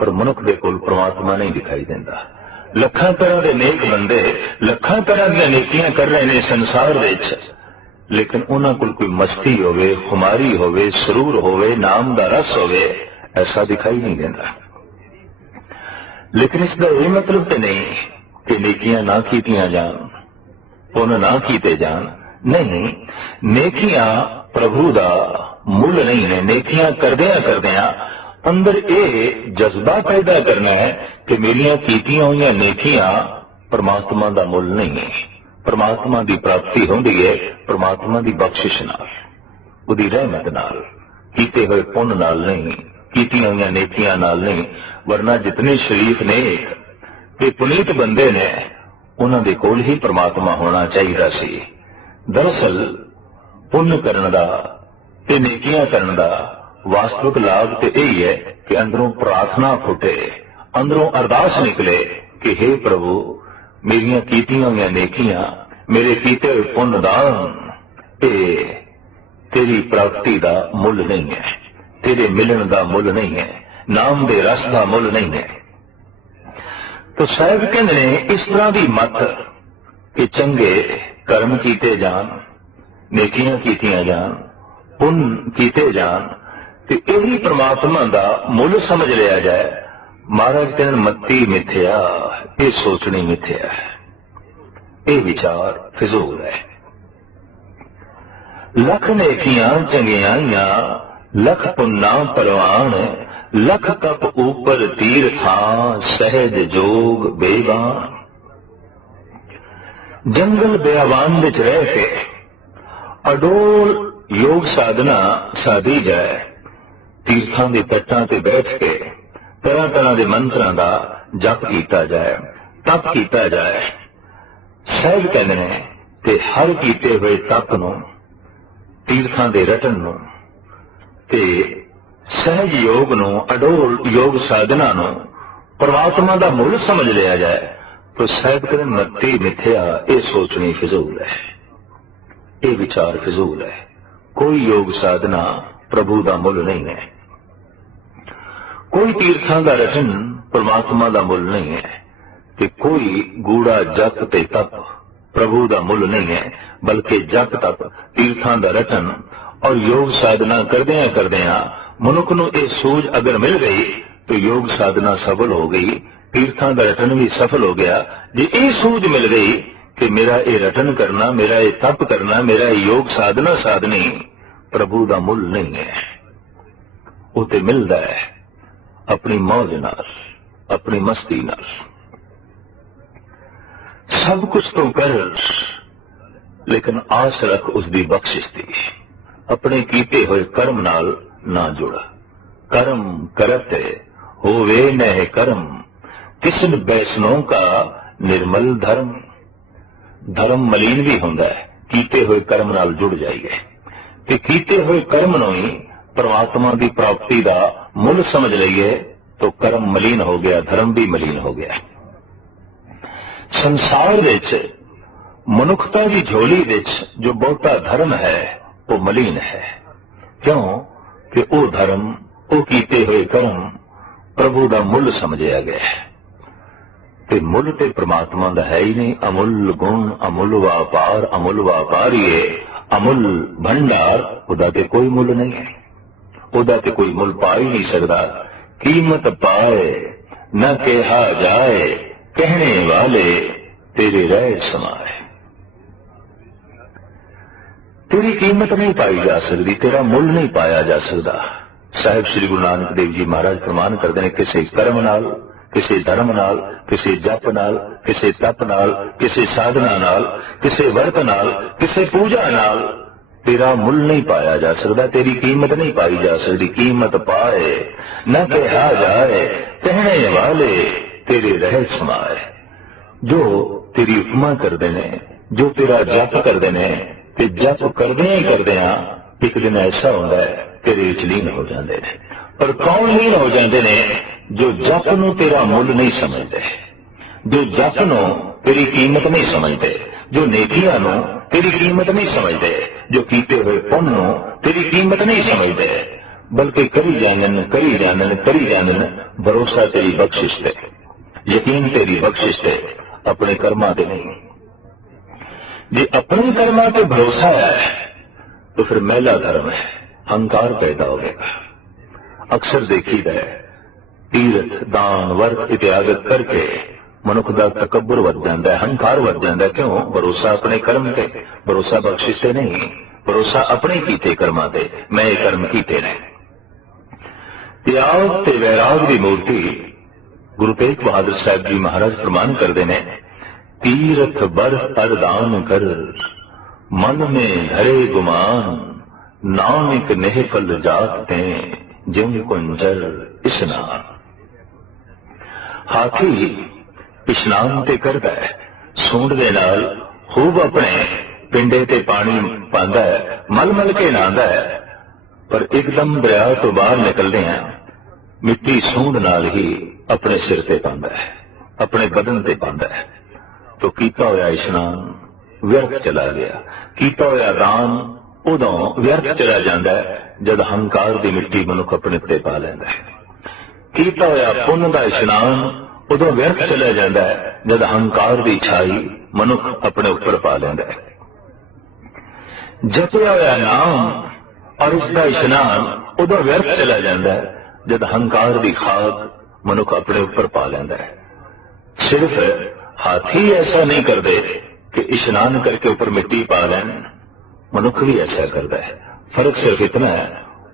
पर मनुख दे कोल परमात्मा नहीं दिखाई देता। लखां तरह के नेक बंदे लखां तरह की नेकियां कर रहे हैं संसार विच, लेकिन उन्हां कोल कोई मस्ती होवे, खुमारी होवे, सरूर होवे, नाम का रस होवे, ऐसा दिखाई नहीं देता। लेकिन इसका यह मतलब तो नहीं कि नेकियां ना कीतियां जान, पुण्य ना कीते जान। नहीं, नेकियां प्रभु का मुल नहीं है। नेकियां करदियां करदियां अंदर यह जज्बा पैदा करना है कि मेरियां कीतियां हुई नेकियां परमात्मा का मुल नहीं है। परमात्मा की प्राप्ति होती है परमात्मा की बख्शिश नाल। ਉਹਦੀ ਰਹਿਮਤ ਨਾਲ, ਕੀਤੇ ਹੋਏ ਪੁੰਨ ਨਾਲ ਨਹੀਂ, ਕੀਤੀਆਂ ਹੋਈਆਂ ਨੇਕੀਆਂ ਨਾਲ ਨਹੀਂ। ਵਰਨਾ ਜਿਤਨੇ ਸ਼ਰੀਫ ਨੇ ਤੇ ਪੁਨੀਤ ਬੰਦੇ ਨੇ ਉਹਨਾਂ ਦੇ ਕੋਲ ਹੀ ਪ੍ਰਮਾਤਮਾ ਹੋਣਾ ਚਾਹੀਦਾ ਸੀ। ਦਰਅਸਲ ਪੁੰਨ ਕਰਨ ਦਾ ਤੇ ਨੇਕੀਆਂ ਕਰਨ ਦਾ ਵਾਸਤਵਿਕ ਲਾਭ ਤੇ ਇਹ ਹੈ ਕਿ ਅੰਦਰੋਂ ਪ੍ਰਾਰਥਨਾ ਫੁੱਟੇ, ਅੰਦਰੋਂ ਅਰਦਾਸ ਨਿਕਲੇ ਕਿ हे ਪ੍ਰਭੂ, ਮੇਰੀਆਂ ਕੀਤੀਆਂ ਹੋਈਆਂ ਨੇਕੀਆਂ, ਮੇਰੇ ਕੀਤੇ ਹੋਏ ਪੁੰਨ ਦਾਨ ਇਹ ਤੇਰੀ ਪ੍ਰਾਪਤੀ ਦਾ ਮੁੱਲ ਨਹੀਂ ਹੈ, ਤੇਰੇ ਮਿਲਣ ਦਾ ਮੁੱਲ ਨਹੀਂ ਹੈ, ਨਾਮ ਦੇ ਰਸ ਦਾ ਮੁੱਲ ਨਹੀਂ ਹੈ। ਤਾਂ ਸਾਹਿਬ ਕਹਿੰਦੇ ਨੇ ਇਸ ਤਰ੍ਹਾਂ ਦੀ ਮੱਤ ਕਿ ਚੰਗੇ ਕਰਮ ਕੀਤੇ ਜਾਣ, ਨੇਕੀਆਂ ਕੀਤੀਆਂ ਜਾਣ, ਪੁੰਨ ਕੀਤੇ ਜਾਣ ਤੇ ਇਹੀ ਪ੍ਰਮਾਤਮਾ ਦਾ ਮੁੱਲ ਸਮਝ ਲਿਆ ਜਾਏ। ਮਹਾਰਾਜ ਕਹਿੰਦੇ ਮੱਤੀ ਮਿੱਥਿਆ, ਇਹ ਸੋਚਣੀ ਮਿੱਥਿਆ ਹੈ, ਇਹ ਵਿਚਾਰ ਫਿਜ਼ੂਲ ਹੈ। ਲੱਖ ਨੇਕੀਆਂ ਚੰਗਿਆਈਆਂ, ਲੱਖ ਪੁੰਨਾ ਪਰਵਾਨ, ਲੱਖ ਕਪ ਉਪਰ ਤੀਰਥਾਂ, ਸਹਿਜ ਜੋਗ ਬੇਗਾਨ। ਜੰਗਲ ਬਿਆਵਾਨ ਵਿੱਚ ਰਹਿ ਕੇ ਅਡੋਲ ਯੋਗ ਸਾਧਨਾ ਸਾਧੀ ਜਾਏ, ਤੀਰਥਾਂ ਦੇ ਤੱਟਾਂ ਤੇ ਬੈਠ ਕੇ ਤਰ੍ਹਾਂ ਤਰ੍ਹਾਂ ਦੇ ਮੰਤਰਾਂ ਦਾ ਜਪ ਕੀਤਾ ਜਾਏ, ਤਪ ਕੀਤਾ ਜਾਏ। ਸਾਹਿਬ ਕਹਿੰਦੇ ਨੇ ਕਿ ਹਰ ਕੀਤੇ ਹੋਏ ਤਪ ਨੂੰ, ਤੀਰਥਾਂ ਦੇ ਰਟਨ ਨੂੰ ਤੇ ਸਹਿਜ ਯੋਗ ਨੂੰ, ਅਡੋਲ ਯੋਗ ਸਾਧਨਾ ਨੂੰ ਪਰਮਾਤਮਾ ਦਾ ਮੁੱਲ ਸਮਝ ਲਿਆ ਜਾਏ ਤਾਂ ਸਾਹਿਬ ਕਹਿੰਦੇ ਮੱਤੀ ਮਿੱਥਿਆ, ਇਹ ਸੋਚਣੀ ਫਿਜ਼ੂਲ ਹੈ, ਇਹ ਵਿਚਾਰ ਫਿਜ਼ੂਲ ਹੈ। ਕੋਈ ਯੋਗ ਸਾਧਨਾ ਪ੍ਰਭੂ ਦਾ ਮੁੱਲ ਨਹੀਂ ਹੈ, ਕੋਈ ਤੀਰਥਾਂ ਦਾ ਰਟਨ ਪਰਮਾਤਮਾ ਦਾ ਮੁੱਲ ਨਹੀਂ ਹੈ ਤੇ ਕੋਈ ਗੂੜਾ ਜਪ ਤੇ ਤਪ ਪ੍ਰਭੂ ਦਾ ਮੁੱਲ ਨਹੀਂ ਹੈ। ਬਲਕਿ ਜਪ ਤਪ, ਤੀਰਥਾਂ ਦਾ ਰਟਨ ਔਰ ਯੋਗ ਸਾਧਨਾ ਕਰਦਿਆਂ ਕਰਦਿਆਂ ਮਨੁੱਖ ਨੂੰ ਇਹ ਸੂਝ ਅਗਰ ਮਿਲ ਗਈ ਤਾਂ ਯੋਗ ਸਾਧਨਾ ਸਫਲ ਹੋ ਗਈ, ਤੀਰਥਾਂ ਦਾ ਰਟਨ ਵੀ ਸਫਲ ਹੋ ਗਿਆ। ਜੇ ਇਹ ਸੂਝ ਮਿਲ ਗਈ ਕਿ ਮੇਰਾ ਇਹ ਰਟਨ ਕਰਨਾ, ਮੇਰਾ ਇਹ ਤਪ ਕਰਨਾ, ਮੇਰਾ ਇਹ ਯੋਗ ਸਾਧਨਾ ਸਾਧਨੀ ਪ੍ਰਭੂ ਦਾ ਮੁੱਲ ਨਹੀਂ ਹੈ, ਉਹ ਤੇ ਮਿਲਦਾ ਹੈ ਆਪਣੀ ਮੌਜ ਨਾਲ, ਆਪਣੀ ਮਸਤੀ ਨਾਲ। ਸਭ ਕੁਝ ਤੋਂ ਕਰ ਲੇਕਿਨ ਆਸ ਰੱਖ ਉਸ ਦੀ ਬਖਸ਼ਿਸ਼ ਦੀ, ਆਪਣੇ ਕੀਤੇ ਹੋਏ ਕਰਮ ਨਾਲ ਨਾ ਜੁੜ। ਕਰਮ ਕਰਤ ਹੋਵੇ ਨਹਿ ਕਰਮ, ਕਿਸਨ ਬੈਸਨੋਂ ਕਾ ਨਿਰਮਲ ਧਰਮ। ਧਰਮ ਮਲੀਨ ਵੀ ਹੁੰਦਾ ਹੈ, ਕੀਤੇ ਹੋਏ ਕਰਮ ਨਾਲ ਜੁੜ ਜਾਈਏ ਤੇ ਕੀਤੇ ਹੋਏ ਕਰਮ ਨੂੰ ਹੀ ਪਰਮਾਤਮਾ ਦੀ ਪ੍ਰਾਪਤੀ ਦਾ ਮੁੱਲ ਸਮਝ ਲਈਏ ਤਾਂ ਕਰਮ ਮਲੀਨ ਹੋ ਗਿਆ, ਧਰਮ ਵੀ ਮਲੀਨ ਹੋ ਗਿਆ। ਸੰਸਾਰ ਵਿੱਚ ਮਨੁੱਖਤਾ ਦੀ ਝੋਲੀ ਵਿੱਚ ਜੋ ਬਹੁਤਾ ਧਰਮ ਹੈ ਉਹ ਮਲੀਨ ਹੈ। ਕਿਉਂ ਕਿ ਉਹ ਧਰਮ, ਉਹ ਕੀਤੇ ਹੋਏ ਕਰਮ ਪ੍ਰਭੂ ਦਾ ਮੁੱਲ ਸਮਝਿਆ ਗਿਆ ਹੈ ਤੇ ਮੁੱਲ ਤੇ ਪ੍ਰਮਾਤਮਾ ਦਾ ਹੈ ਹੀ ਨਹੀਂ। ਅਮੁੱਲ ਗੁਣ, ਅਮੁੱਲ ਵਾਪਾਰ, ਅਮੁੱਲ ਵਾਪਾਰੀਏ, ਅਮੁੱਲ ਭੰਡਾਰ, ਉਹਦਾ ਤੇ ਕੋਈ ਮੁੱਲ ਨਹੀਂ ਹੈ, ਉਹਦਾ ਤੇ ਕੋਈ ਮੁੱਲ ਪਾ ਹੀ ਨਹੀਂ ਸਕਦਾ। ਕੀਮਤ ਪਾਏ ਨਾ ਕਿਹਾ ਜਾਏ, ਕਹਿਣੇ ਵਾਲੇ ਤੇਰੇ ਰਹਿ ਸਮਾਏ। ਤੇਰੀ ਕੀਮਤ ਨਹੀਂ ਪਾਈ ਜਾ ਸਕਦੀ, ਤੇਰਾ ਮੁੱਲ ਨਹੀਂ ਪਾਇਆ ਜਾ ਸਕਦਾ। ਸਾਹਿਬ ਸ੍ਰੀ ਗੁਰੂ ਨਾਨਕ ਦੇਵ ਜੀ ਮਹਾਰਾਜ ਪ੍ਰਮਾਣ ਕਰਦੇ ਨੇ ਕਿਸੇ ਕਰਮ ਨਾਲ, ਕਿਸੇ ਧਰਮ ਨਾਲ, ਕਿਸੇ ਜਪ ਨਾਲ, ਕਿਸੇ ਤਪ ਨਾਲ, ਕਿਸੇ ਸਾਧਨਾ ਨਾਲ, ਕਿਸੇ ਵਰਤ ਨਾਲ, ਕਿਸੇ ਪੂਜਾ ਨਾਲ ਤੇਰਾ ਮੁੱਲ ਨਹੀਂ ਪਾਇਆ ਜਾ ਸਕਦਾ, ਤੇਰੀ ਕੀਮਤ ਨਹੀਂ ਪਾਈ ਜਾ ਸਕਦੀ। ਕੀਮਤ ਪਾਏ ਨਾ ਕਿਹਾ ਜਾਏ, ਕਹਿਣੇ ਵਾਲੇ ਤੇਰੇ ਰਹਿ ਸਮਾਏ। ਜੋ ਤੇਰੀ ਉਪਮਾ ਕਰਦੇ ਨੇ, ਜੋ ਤੇਰਾ ਜਪ ਕਰਦੇ ਨੇ ਤੇ ਜਪ ਕਰਦਿਆਂ ਹੀ ਕਰਦਿਆਂ ਇੱਕ ਦਿਨ ਐਸਾ ਹੁੰਦਾ ਹੈ ਤੇਰੇ ਵਿੱਚ ਲੀਨ ਹੋ ਜਾਂਦੇ ਨੇ। ਪਰ ਕੌਣ ਲੀਨ ਹੋ ਜਾਂਦੇ ਨੇ? ਜੋ ਜਪ ਨੂੰ ਤੇਰਾ ਮੁੱਲ ਨਹੀਂ ਸਮਝਦੇ, ਜੋ ਜਪ ਨੂੰ ਤੇਰੀ ਕੀਮਤ ਨਹੀਂ ਸਮਝਦੇ, ਜੋ ਨੇਕੀਆਂ ਨੂੰ ਤੇਰੀ ਕੀਮਤ ਨਹੀਂ ਸਮਝਦੇ, ਜੋ ਕੀਤੇ ਹੋਏ ਪੁੰਨ ਨੂੰ ਤੇਰੀ ਕੀਮਤ ਨਹੀਂ ਸਮਝਦੇ, ਬਲਕਿ ਕਰੀ ਜਾਣਨ, ਕਰੀ ਜਾਣਨ, ਕਰੀ ਜਾਣਨ। ਭਰੋਸਾ ਤੇਰੀ ਬਖਸ਼ਿਸ਼ ਤੇ, ਯਕੀਨ ਤੇਰੀ ਬਖਸ਼ਿਸ਼ ਤੇ, ਆਪਣੇ ਕਰਮਾਂ ਤੇ ਨਹੀਂ। ਜੇ ਆਪਣੇ ਕਰਮਾਂ ਤੇ ਭਰੋਸਾ ਹੈ तो फिर मैला धर्म है, अहंकार पैदा होगा। अक्सर देखीदा है तीर्थ दान वर्त इत्यादि करके मनुख का तकबर वध जाता है, अहंकार वध जाता है। क्यों? भरोसा अपने कर्म ते, भरोसा बख्शिश ते नहीं, भरोसा अपने कीते कर्मां ते। मैं ये कर्म कीते ने। त्याग ते वैराग की मूर्ति गुरु तेग बहादुर साहब जी महाराज प्रमाण करते हैं, तीर्थ बर्फ अरदान कर मन में धरे गुमान, नानक नेहफल जात ते जिम कुंजर इशनान। हाथी इशनान ते करदा है, सूंड दे नाल खूब अपने पिंडे ते पानी पांदा है, मल मल के नहांदा है, पर एकदम दरिया तो बाहर निकलदे हैं मिट्टी सूंड नाल ही अपने सिर ते पांदा है, अपने बदन ते पांदा है। तो कीता होया इशनान व्यर्थ चला गया, कीता होया दान उदों व्यर्थ चला जाता है जब हंकार की मिट्टी मनुख अपने उत्ते पा लैंदा है। कीता होया पुण्य का इशनान उदों व्यर्थ चला जाता है जब हंकार की छाई मनुख अपने ऊपर पा लैंदा है। जपया होया नाम और उसका इशनान उदों व्यर्थ चला जाता है जब हंकार की खाक मनुख अपने ऊपर पा लैंदा है। सिर्फ हाथी ऐसा नहीं करते कि इशनान करके ऊपर मिट्टी पा लैन, मनुख भी ऐसा करता है। फर्क सिर्फ इतना है,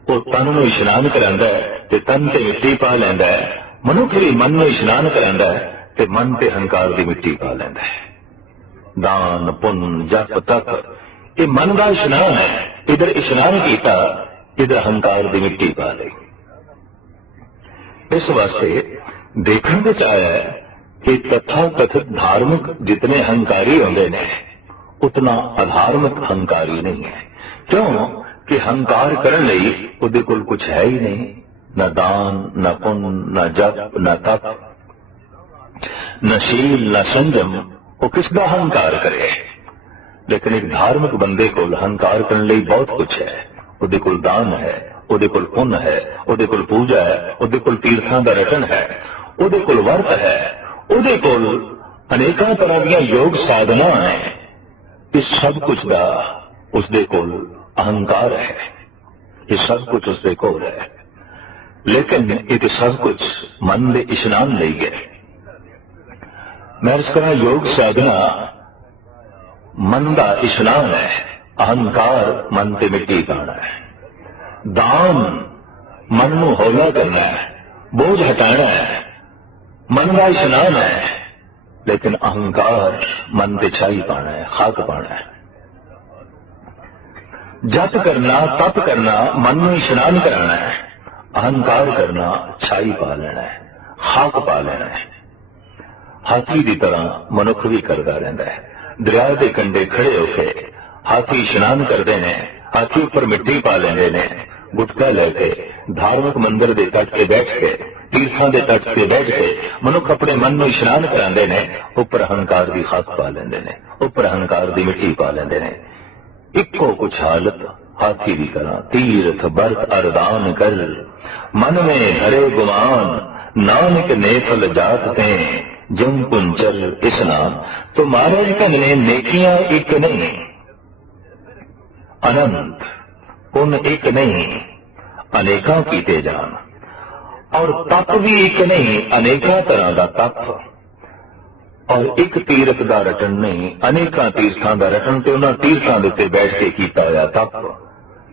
वो तन नूं इशनान करांदा है ते तन ते मिट्टी पा लैंदा है, मनुख भी मन नूं इशनान करांदा है ते मन ते हंकार की मिट्टी पा लैंदा है। दान पुण्य जप तप ये मन का इशनान है, इधर इशनान किया इधर हंकार की मिट्टी पा ली। इस वास्ते देखने में आया है कि तथा कथित धार्मिक जितने हंकारी होंगे ने उतना अधार्मिक हंकारी नहीं है। क्यों कि हंकार करने लई उहदे कोल कुछ है ही नहीं, न दान न पुण्य न जप न तप न शील न संयम, वो किसका हंकार करे। लेकिन एक धार्मिक बंदे को हंकार करने लई बहुत कुछ है, उहदे कोल दान है, उहदे कोल पुण्य है, उहदे कोल पूजा है, उहदे कोल तीर्थां दा रटन है, उहदे कोल वर्त है, उहदे कोल अनेकों तरह दी योग साधना है। इस सब कुछ का उसदे कोल अहंकार है, ये सब कुछ उसदे कोल है। लेकिन ये सब कुछ मन दे इशनान लई है। मैं इस करा योग साधना मन का इशनान है, अहंकार मन ते मिट्टी पाना है। दान मन नूं हौला करना है, बोझ हटाना है, मन का इशनान है। लेकिन अहंकार मन ते छाई पाना है, खाक पाना है। जप करना तप करना मन नूं इशनान कराना है, अहंकार करना छाई पा लेना है, खाक पा लेना है। हाथी की तरह मनुख भी करता रहता है। दरिया के कंढे खड़े होकर हाथी इशनान करते हैं, हाथी ऊपर मिट्टी पा लेंदे ने, गुटका लेके धार्मिक मंदिर के तट से बैठ के तीर्थां के तट से बैठ के मनुख अपने मन में इशनान करांदे ने, ऊपर अहंकार की खाक पा लेंदे ने, ऊपर अहंकार की मिट्टी पा लेंदे ने। इको कुछ हालत हाथी की तरह तीर्थ बर्त अरदान कर, मन में धरे गुमान नानक नेफल जात ते जम कुंचर इस्नान। तो महाराज कहने नेकियां एक नहीं, अनंत पुण्य एक नहीं, अनेका कीते जान। और तप भी एक नहीं, अनेका तरह का तप। और एक तीर्थ का रटन नहीं, अनेका तीर्थां का रटन ते उन्हां तीर्थां दे उत्ते बैठ के कीता होया तप।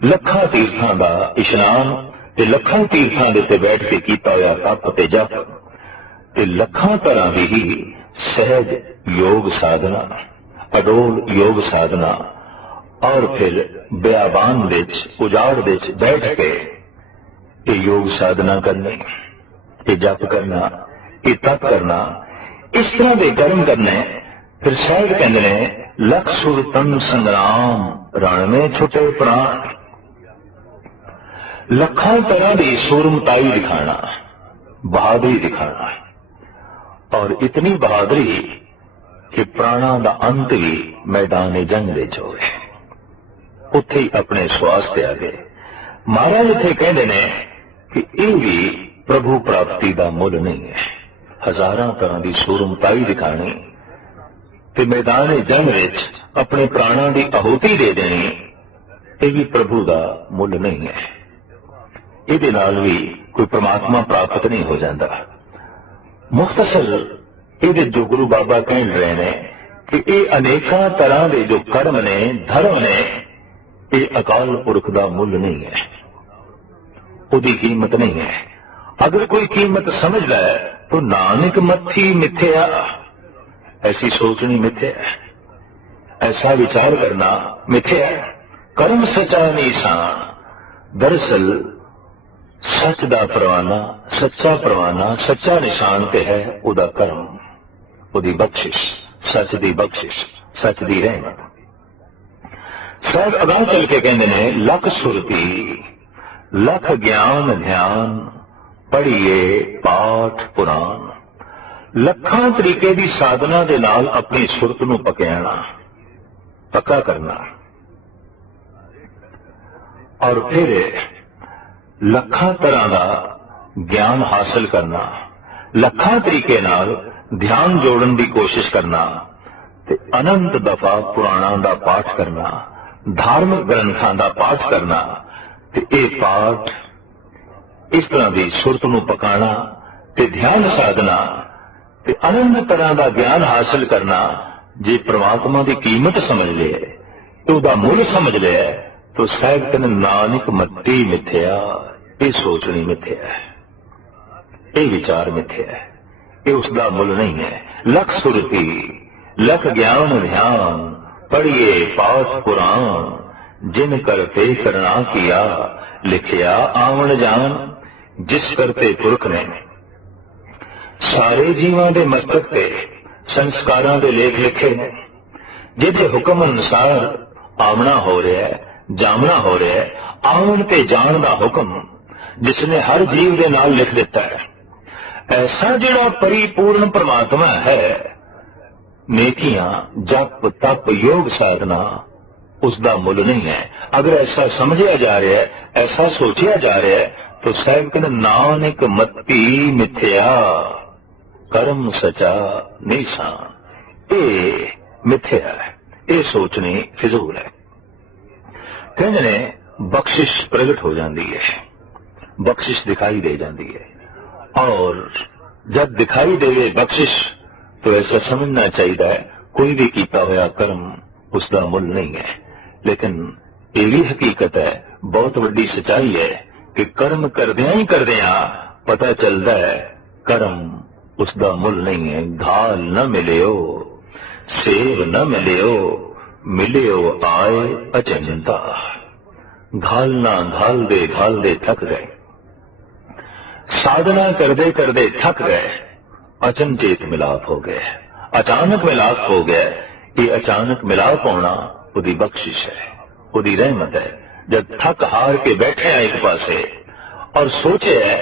लखां तीर्थां का इशनान ते लखां तीर्थां दे उत्ते बैठ के कीता होया तप ते जप ते लखां तरह की ही सहज योग साधना, अडोल योग साधना। और फिर बियाबान विच उजाड़ विच बैठ के ये योग साधना करनी, ये जप करना, ये तप करना, इस तरह के कर्म करने। फिर शायद कहते हैं लख सुर तन संग्राम रण में छुटे प्राण। लखां तरह की सूरमताई दिखाना, बहादुरी दिखाना, और इतनी बहादुरी कि प्राणा का अंत भी मैदान जंग विच होवे, उत्थे ही अपने श्वास त्यागे। महाराज इत्थे कहते हैं कि यह भी प्रभु प्राप्ति का मुल नहीं है। हजारां तरह की सूरमताई दिखानी ते मैदान जंग विच अपने प्राणों की आहुति दे देनी, यह भी प्रभु का मुल नहीं है। इहदे नाल भी कोई परमात्मा प्राप्त नहीं हो जाता। मुख्तसर ये जो गुरु बाबा कह रहे हैं कि ये अनेका तरह के जो कर्म ने धर्म ने, ये अकाल पुरख का मुल नहीं है, उसकी कीमत नहीं है। अगर कोई कीमत समझ ले तो नानक मथी मिथ्या, ऐसी सोचनी मिथ्या है, ऐसा विचार करना मिथ्या है। ਕਰਮ ਸਚਾ ਨਿਸ਼ਾਨ। ਦਰਅਸਲ ਸੱਚ ਦਾ ਪਰਵਾਨਾ, ਸੱਚਾ ਪਰਵਾਨਾ, ਸੱਚਾ ਨਿਸ਼ਾਨ ਤੇ ਹੈ ਉਹਦਾ ਕਰਮ, ਉਹਦੀ ਬਖਸ਼ਿਸ਼, ਸੱਚ ਦੀ ਬਖਸ਼ਿਸ਼, ਸੱਚ ਦੀ ਰਹਿਮਤ। ਸਾਹਿਬ ਅਗਾਂਹ ਚੱਲ ਕੇ ਕਹਿੰਦੇ ਨੇ, ਲੱਖ ਸੁਰਤੀ ਲੱਖ ਗਿਆਨ ਧਿਆਨ, ਪੜ੍ਹੀਏ ਪਾਠ ਪੁਰਾਣ। ਲੱਖਾਂ ਤਰੀਕੇ ਦੀ ਸਾਧਨਾ ਦੇ ਨਾਲ ਆਪਣੀ ਸੁਰਤ ਨੂੰ ਪਕਿਆਣਾ, ਪੱਕਾ ਕਰਨਾ, ਔਰ ਫਿਰ ਲੱਖਾਂ ਤਰ੍ਹਾਂ ਦਾ ਗਿਆਨ ਹਾਸਲ ਕਰਨਾ, ਲੱਖਾਂ ਤਰੀਕੇ ਨਾਲ ਧਿਆਨ ਜੋੜਨ ਦੀ ਕੋਸ਼ਿਸ਼ ਕਰਨਾ ਤੇ ਅਨੰਤ ਦਫਾ ਪੁਰਾਣਾਂ ਦਾ ਪਾਠ ਕਰਨਾ, ਧਾਰਮਿਕ ਗ੍ਰੰਥਾਂ ਦਾ ਪਾਠ ਕਰਨਾ ਤੇ ਇਹ ਪਾਠ ਇਸ ਤਰ੍ਹਾਂ ਦੀ ਸੁਰਤ ਨੂੰ ਪਕਾਣਾ ਤੇ ਧਿਆਨ ਸਾਧਨਾ ਤੇ ਅਨੰਤ ਤਰ੍ਹਾਂ ਦਾ ਗਿਆਨ ਹਾਸਲ ਕਰਨਾ। ਜੇ ਪ੍ਰਮਾਤਮਾ ਦੀ ਕੀਮਤ ਸਮਝ ਲਿਆ ਤੇ ਉਹਦਾ ਮੁੱਲ ਸਮਝ ਲਿਆ तो ਸਾਹਿਬ ਕਹਿੰਦੇ ਨਾਨਕ ਮੱਤੀ ਮਿਥਿਆ, ਇਹ ਸੋਚਣੀ ਮਿਥਿਆ ਹੈ, ਇਹ ਵਿਚਾਰ ਮਿਥਿਆ ਹੈ, ਇਹ ਉਸ ਦਾ ਮੁੱਲ ਨਹੀਂ ਹੈ। ਲੱਖ ਸੁਰਤੀ ਲੱਖ ਗਿਆਨ ਧਿਆਨ, ਪੜ੍ਹੀਏ ਪਾਠ ਪੁਰਾਣ। ਜਿਨ ਕਰਤੇ ਕਰਣਾ ਕੀਆ, ਲਿਖਿਆ ਆਵਣ ਜਾਣ। ਜਿਸ ਕਰਤੇ ਪੁਰਖ ਨੇ ਸਾਰੇ ਜੀਵਾਂ ਦੇ ਮਸਤਕ ਤੇ ਸੰਸਕਾਰਾਂ ਦੇ ਲੇਖ ਲਿਖੇ ਨੇ, ਜਿਹਦੇ ਹੁਕਮ ਅਨੁਸਾਰ ਆਵਣਾ ਹੋ ਰਿਹਾ ਹੈ, ਜਾਮਣਾ ਹੋ ਰਿਹਾ ਹੈ। ਆਉਣ ਤੇ ਜਾਣ ਦਾ ਹੁਕਮ ਜਿਸਨੇ ਹਰ ਜੀਵ ਦੇ ਨਾਲ ਲਿਖ ਦਿੱਤਾ ਹੈ। ਐਸਾ ਜਿਹੜਾ ਪਰਿਪੂਰਨ ਪਰਮਾਤਮਾ ਹੈ, ਨੇਕੀਆਂ ਜਪ ਤਪ ਯੋਗ ਸਾਧਨਾ ਉਸ ਦਾ ਮੁੱਲ ਨਹੀਂ ਹੈ। ਅਗਰ ਐਸਾ ਸਮਝਿਆ ਜਾ ਰਿਹਾ ਹੈ, ਐਸਾ ਸੋਚਿਆ ਜਾ ਰਿਹਾ ਹੈ, तो ਸਾਹਿਬ ਕਹਿੰਦੇ ਨਾਨਕ ਮੱਤੀ ਮਿਥਿਆ, ਕਰਮ ਸਚਾ ਨਿਸ਼ਾਨ। ਇਹ ਮਿਥਿਆ ਹੈ, ਇਹ ਸੋਚਣੀ ਫਿਜ਼ੂਲ ਹੈ। ਕਹਿੰਦੇ ਨੇ ਬਖਸ਼ਿਸ਼ ਪ੍ਰਗਟ ਹੋ ਜਾਂਦੀ ਹੈ, ਬਖਸ਼ਿਸ਼ ਦਿਖਾਈ ਦੇ ਜਾਂਦੀ है। और जब दिखाई देवे बख्शिश तो ऐसा समझना चाहिए कोई भी कीता होया कर्म उसका मुल नहीं है। लेकिन ये भी हकीकत है, बहुत बड़ी सच्चाई है कि कर्म करदिया ही करदिया पता चलता है कर्म उसका मुल नहीं है। घाल न मिलियो सेब न मिलियो, मिलियो आए अचंता। घालना घाल दे थक गए, साधना करदे करदे थक गए, अचनचेत मिलाप हो गए, अचानक मिलाप हो गया। ये अचानक मिलाप होना उदी बख्शिश है, उदी रहमत है। जब थक हार के बैठे हैं एक पासे और सोचे है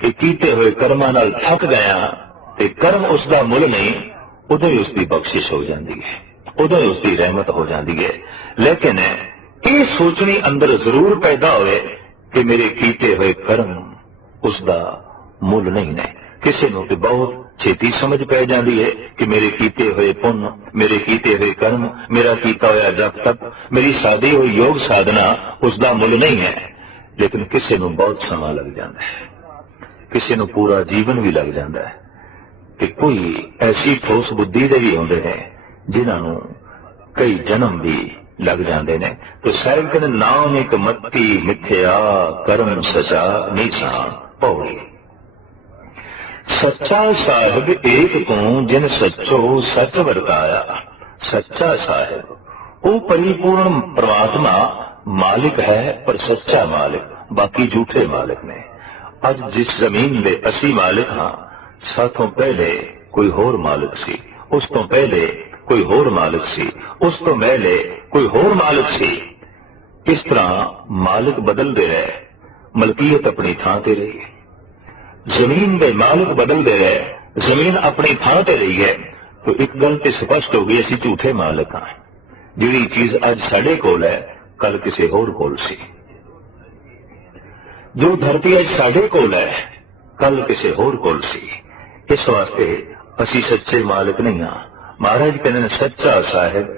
कि कीते हुए कर्मां नाल थक गया ते कर्म उसका मुल नहीं, उदों ही उसकी बख्शिश हो जाती है, उदों ही उसकी रहमत हो जाती है। लेकिन ये सोचनी अंदर जरूर पैदा होए कि मेरे कीते हुए कर्म उसका मुल नहीं है। किसी को तो बहुत छेती समझ पै जाती है कि मेरे कीते हुए पुण्य, मेरे कीते हुए कर्म, मेरा कीता हुआ जप तप, मेरी साधी हुई योग साधना उसका मुल नहीं है। लेकिन किसी को बहुत समा लग जाता है, किसी को पूरा जीवन भी लग जाता है कि कोई ऐसी ठोस बुद्धि दे भी होंदे हैं जिन्होंने कई जन्म भी लग जाते हैं। तो साहिब कहते नाम एक मत्ती मिथ्या कर्म सचा निशान पौड़ी। सच्चा साहिब एक को जिन सच्चो सच वरताया। सच्चा साहिब वो परिपूर्ण परमात्मा मालिक है, पर सच्चा मालिक, बाकी झूठे मालिक ने। अज जिस जमीन दे असी मालिक हाँ, साथों पहले कोई होर मालिक सी, उस तो पहले कोई होर मालिक सी, उस तो पहले कोई होर मालिक सी। इस तरह मालिक बदलते रहे, मलकीयत अपनी थां ते रही है। जमीन के मालिक बदलते रहे, जमीन अपनी थां ते रही है। तो एक गल तो स्पष्ट हो गई, असी झूठे मालिक हाँ। जिहड़ी चीज अज साडे कोल है कल किसी होर कोल सी, जो धरती अज साडे कोल है कल किसी होर कोल सी। इस वास्ते असी सच्चे मालिक नहीं हाँ। महाराज कहते हैं सच्चा साहिब,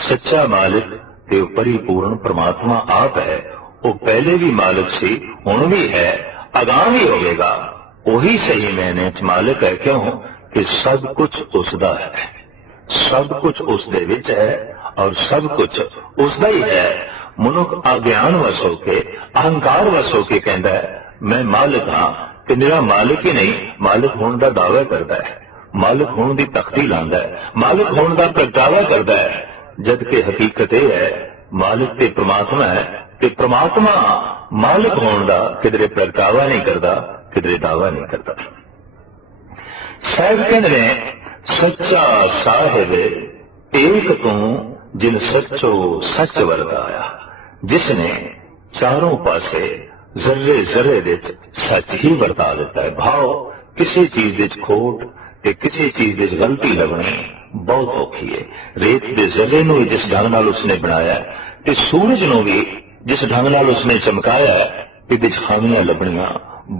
सच्चा मालिक ते परिपूर्ण परमात्मा आप है। वो पहले भी मालिक सी, हुण भी है, अगां भी होगा। वही सही मैंने मालिक है। क्यों कि सब कुछ उसका है, सब कुछ उसदे विच है और सब कुछ उसका ही है। मनुख अज्ञान वस होके, अहंकार वस होके कहता है मैं मालिक हाँ, कि मेरा मालिक ही नहीं, मालिक होने का दावा करता है, मालिक होने की तख्ती लांदा है, मालिक होने का प्रगटावा करता है। जबकि हकीकत यह है मालिक ते परमात्मा है ते परमात्मा मालिक होने का किधरे प्रगटावा नहीं करता, किधरे दावा नहीं करता। साहब कहते हैं सच्चा साहिब एक तू जिन सच्चो सच वरताया, जिसने चारों पासे जर्रे जर्रे दे सच ही वरता देता है। भाव किसी चीज दे खोट ते किसी चीज दे गलती लगनी बहुत औखी है। रेत के जर्रे नूं जिस ढंग नाल उसने बनाया ते सूरज नूं भी जिस ढंग नाल उसने चमकाया, इहदे च खामियां लभणियां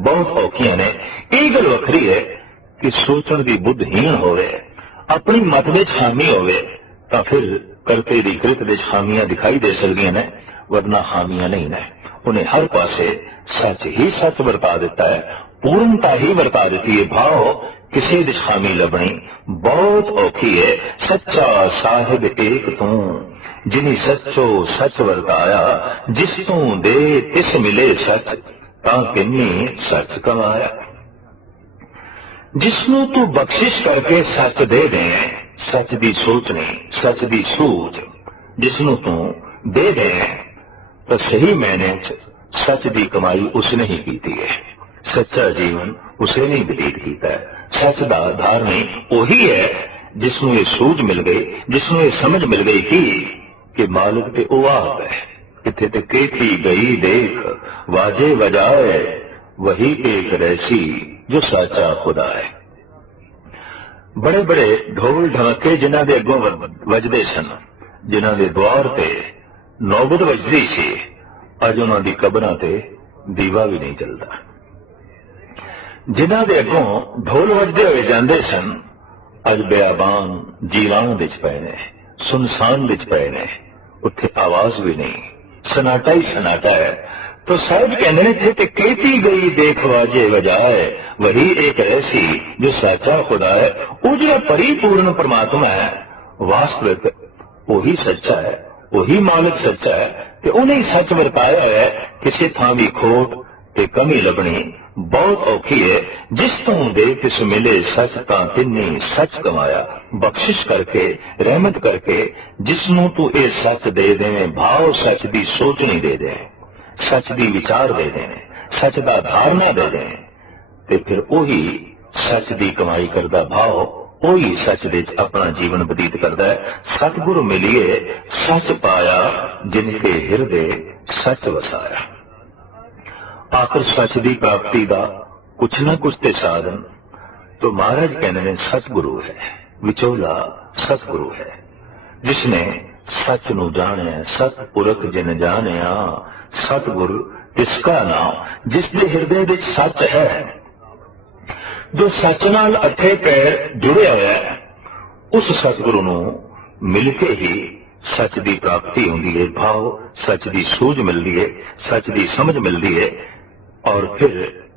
बहुत औखियां ने। यह गल वखरी है कि सोचण की बुद्धहीन होवे, अपनी मत में खामी होवे तां फिर करते दी कृत दे खामियां दिखाई दे सकदियां ने, वरना खामियां नहीं ने। उन्हें हर पासे सच ही सच वरता दिता है, पूर्णता ही वरता दी है। भाव किसी दी खामी लभनी बहुत औखी है। सच्चा साहिब एक तू जिनी सच्चो सच वरताया, जिस तू दे तिस मिले सच तां किन्नी सच कमाया। जिसनों तू बख्शिश करके सच दे दे, सच दी सोचनी सच दी सूझ जिसनों तू दे दे तो सही मैने सच दी कमाई उसने ही की है। सच्चा जीवन उसे नहीं व्यतीत किया है। सच का धारणी वही है जिसनों ये सूझ मिल गई, जिसनों ये समझ मिल गई कि मालिक ते ओ आप है। इत्थे ते केती गई देख वाजे वजाए, वही एक रैसी जो साचा खुदा है। बड़े बड़े ढोल ढमके जिन्हां दे अगों वजदे सन, जिन्हां दे द्वार ते नौबत वजदी सी, अज उन्हां दी कबरां ते दीवा भी नहीं चलता। जिन्हां दे अगों ढोल वजदे हुए जांदे सन, अज बियाबान जीवान विच पए ने, सुनसान विच पए ने, उत्थे आवाज भी नहीं, सन्नाटा ही सन्नाटा है। तो साहब कहते हैं थे कहती गई देख वाजे वजाए, वही एक ऐसी जो साचा खुदा है। वो जो परिपूर्ण परमात्मा है, वास्तविक वही सच्चा है, वही मालिक सच्चा है, तो उन्हें सच वरताया है। किसी थां भी खोट ते कमी लभनी बहुत औखी है। जिस तू दे तिस मिले सच तां तिन्नी सच कमाया। बख्शिश करके रहमत करके जिसनों तू ये सच दे देवें, भाव सच दी सोचनी दे दे, सच दी विचार दे दें, सच दा धारणा दे दें, ते फिर वही सच दी कमाई करदा। भाव वही सच दे अपना जीवन बतीत करता है। सतगुरु मिलिए सच पाया, जिनके हृदय सच वसाया। आखिर सच की प्राप्ति का कुछ ना कुछ ते साधन तो महाराज कहने ने सतगुरु है, विचोला सतगुरु है, जिसने सच नू जाने। सतपुरख जिन जानिया सतगुरु तिसका नाम, जिसके हृदय विच सच है, जो सच नाल अठे पैर जुड़े हुआ है, उस सतगुरु नू मिलके ही सच की प्राप्ति होती है। भाव सच की सूझ मिलती है, सच की समझ मिलती है, और फिर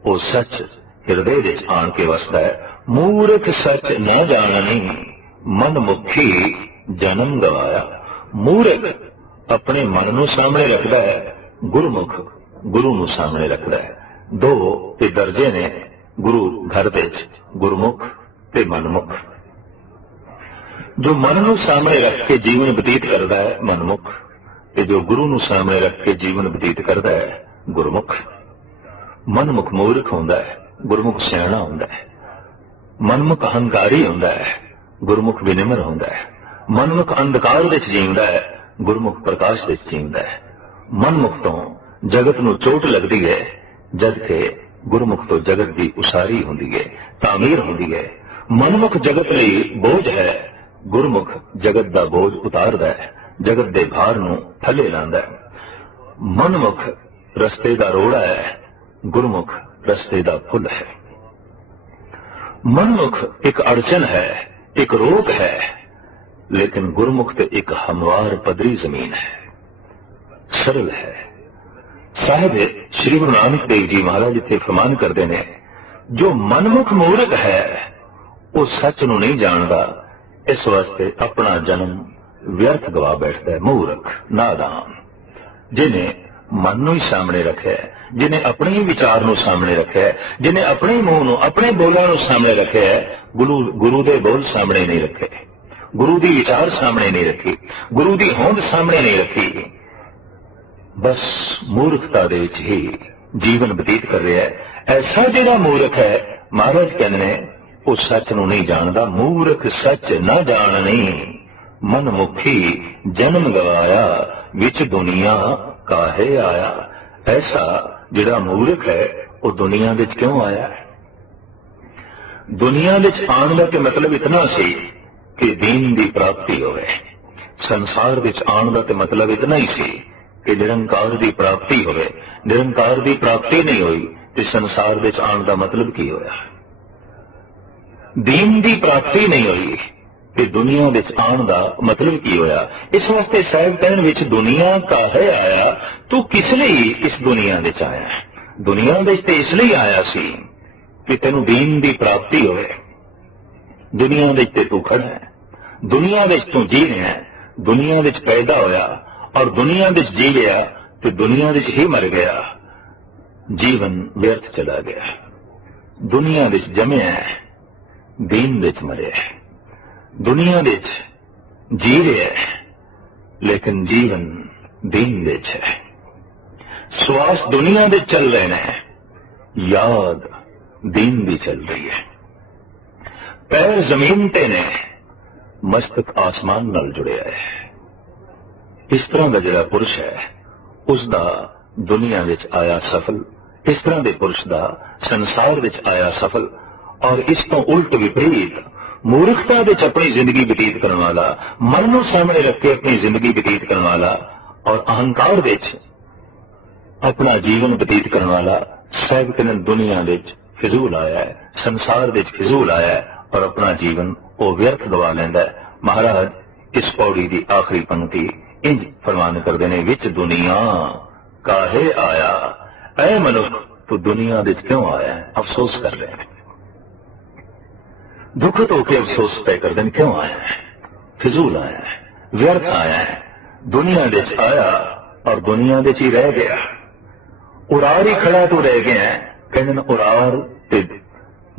वो सच हृदय विच आन के वसदा है। मूर्ख सच न जाननी, मन मुखी जन्म गवाया। मूर्ख अपने मन नू सामने रखता है, गुरमुख गुरु नू सामने रखता है। दो ते दर्जे ने गुरु घर विच, गुरमुख ते मनमुख। जो मन नू सामने रख के जीवन बतीत करता है मनमुख, ते जो गुरु नू सामने रख के जीवन बतीत करता है गुरमुख। मनमुख मूर्ख होंदा है, गुरमुख सियाणा होंदा है। मनमुख अहंकारी होंदा है, गुरमुख विनिम्र होंदा है। मनमुख अंधकार विच जींदा है, गुरमुख प्रकाश विच जींदा है। मनमुख तो जगत नू चोट लगती है, जबकि गुरमुख तो जगत की उसारी होंदी है, तामीर होंदी है। मनमुख जगत लई बोझ है, गुरमुख जगत का बोझ उतारदा है, जगत के भार नू थले लांदा है। मनमुख रस्ते का रोड़ा है, गुरमुख रस्ते का पुल है। मनमुख एक अड़चन है, एक रोक है, लेकिन गुरमुख तो एक हमवार पदरी जमीन है, सरल है। साहिब श्री गुरु नानक देव जी महाराज इत्थे फरमान करते हैं, जो मनमुख मूर्ख है वो सच नू नहीं जानता, इस वास्ते अपना जन्म व्यर्थ गवा बैठता है। मूर्ख नादान जिन्हें मन नू ही सामने रखा है, जिन्हें अपने ही विचार नू सामने रखा है, जिन्हें अपने मुंह नू अपने बोलों नू सामने रखा है, गुरु दे बोल सामने नहीं रखे, गुरु दी विचार सामने नहीं रखी, गुरु दी होंद सामने नहीं रखी, बस मूर्खता दे विच ही जीवन बतीत कर रहा है। ऐसा जिहड़ा मूर्ख है, महाराज कहते हैं, वो सच नूं नहीं जानदा। मूर्ख सच न जाननी, मनमुखी जन्म गवाया, विच दुनिया काहे आया। ऐसा जिहड़ा मूर्ख है वो दुनिया विच क्यों आया है? दुनिया विच आने का तो मतलब इतना सी कि दीन की प्राप्ति होवे। संसार विच आने का तो मतलब इतना ही सी कि निरंकार की प्राप्ति होवे। निरंकार की प्राप्ति नहीं हुई तो संसार विच आने का मतलब की होया? दीन की प्राप्ति नहीं हुई कि दुनिया विच आने का मतलब की होया? इस वास्ते साहब कहन विच दुनिया काहे आया, तू किस लिए इस दुनिया विच आया? दुनिया विच ते इसलिए आया सी कि तेनू दीन की प्राप्ति होवे। दुनिया विच ते तू खड़ा है, दुनिया विच तू जी रहा है, दुनिया विच पैदा होया और दुनिया विच जी गया तो दुनिया विच ही मर गया। जीवन व्यर्थ चला गया। दुनिया विच जमया है, दीन विच मरिया है। दुनिया विच जी रहा है लेकिन जीवन दीन विच है। श्वास दुनिया विच चल रहे हैं, याद दीन भी चल रही है। पैर जमीन ते ने, मस्तक आसमान नाल जुड़िया है। इस तरह का जिहड़ा पुरुष है उसका दुनिया विच आया सफल, इस तरह के पुरुष का संसार विच आया सफल। और इस तो उल्ट विपरीत मूर्खता विच अपनी जिंदगी व्यतीत करने वाला, मन को सामने रख के अपनी जिंदगी व्यतीत करने वाला और अहंकार विच अपना जीवन व्यतीत करने वाला, सब कहने दुनिया विच फिजूल आया है, संसार विच फिजूल आया है और अपना जीवन वो व्यर्थ गवा लेंदा है। महाराज इस पौड़ी की आखिरी पंक्ति इंज फरमान करते हैं, विच दुनिया काहे आया। ऐ मनुख तू दुनिया विच क्यों आया है? अफसोस कर रहे हैं, दुखित होकर अफसोस तय कर दें, क्यों आया है? फिजूल आया है, व्यर्थ आया है। दुनिया विच आया और दुनिया विच ही रह गया। उरार ही खड़ा तो रह गया है। कहते उरार ते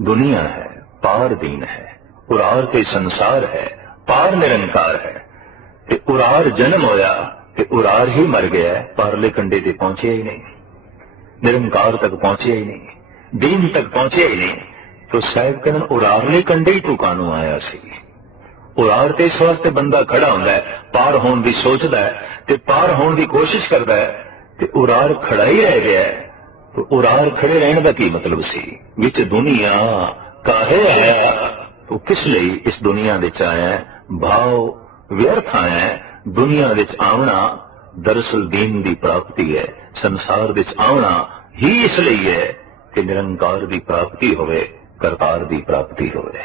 दुनिया है, पार दीन है। उरार ते संसार है, पार निरंकार है। ते उरार जन्म होया ते उरार ही मर गया है, पारले कंडे ते पहुंचे ही नहीं, निरंकार तक पहुंचे ही नहीं, दीन तक पहुंचे ही नहीं। तो साहब कहन उरारले कंडे ही तू कानू आया सी। उरार ते इस वास्ते बंदा खड़ा होंदा है, पार होने की सोचता है ते पार होने की कोशिश करता है, ते उरार खड़ा ही रह गया है। तो उरार खड़े रहने का की मतलब सी? विच दुनिया काहे आया, तो किस लिए इस दुनिया विच आया है? भाव व्यर्थ आया है। दुनिया विच आवना दरअसल दीन की प्राप्ति है। संसार विच आवना ही इसलिए है कि निरंकार की प्राप्ति होवे, करतार की प्राप्ति होवे।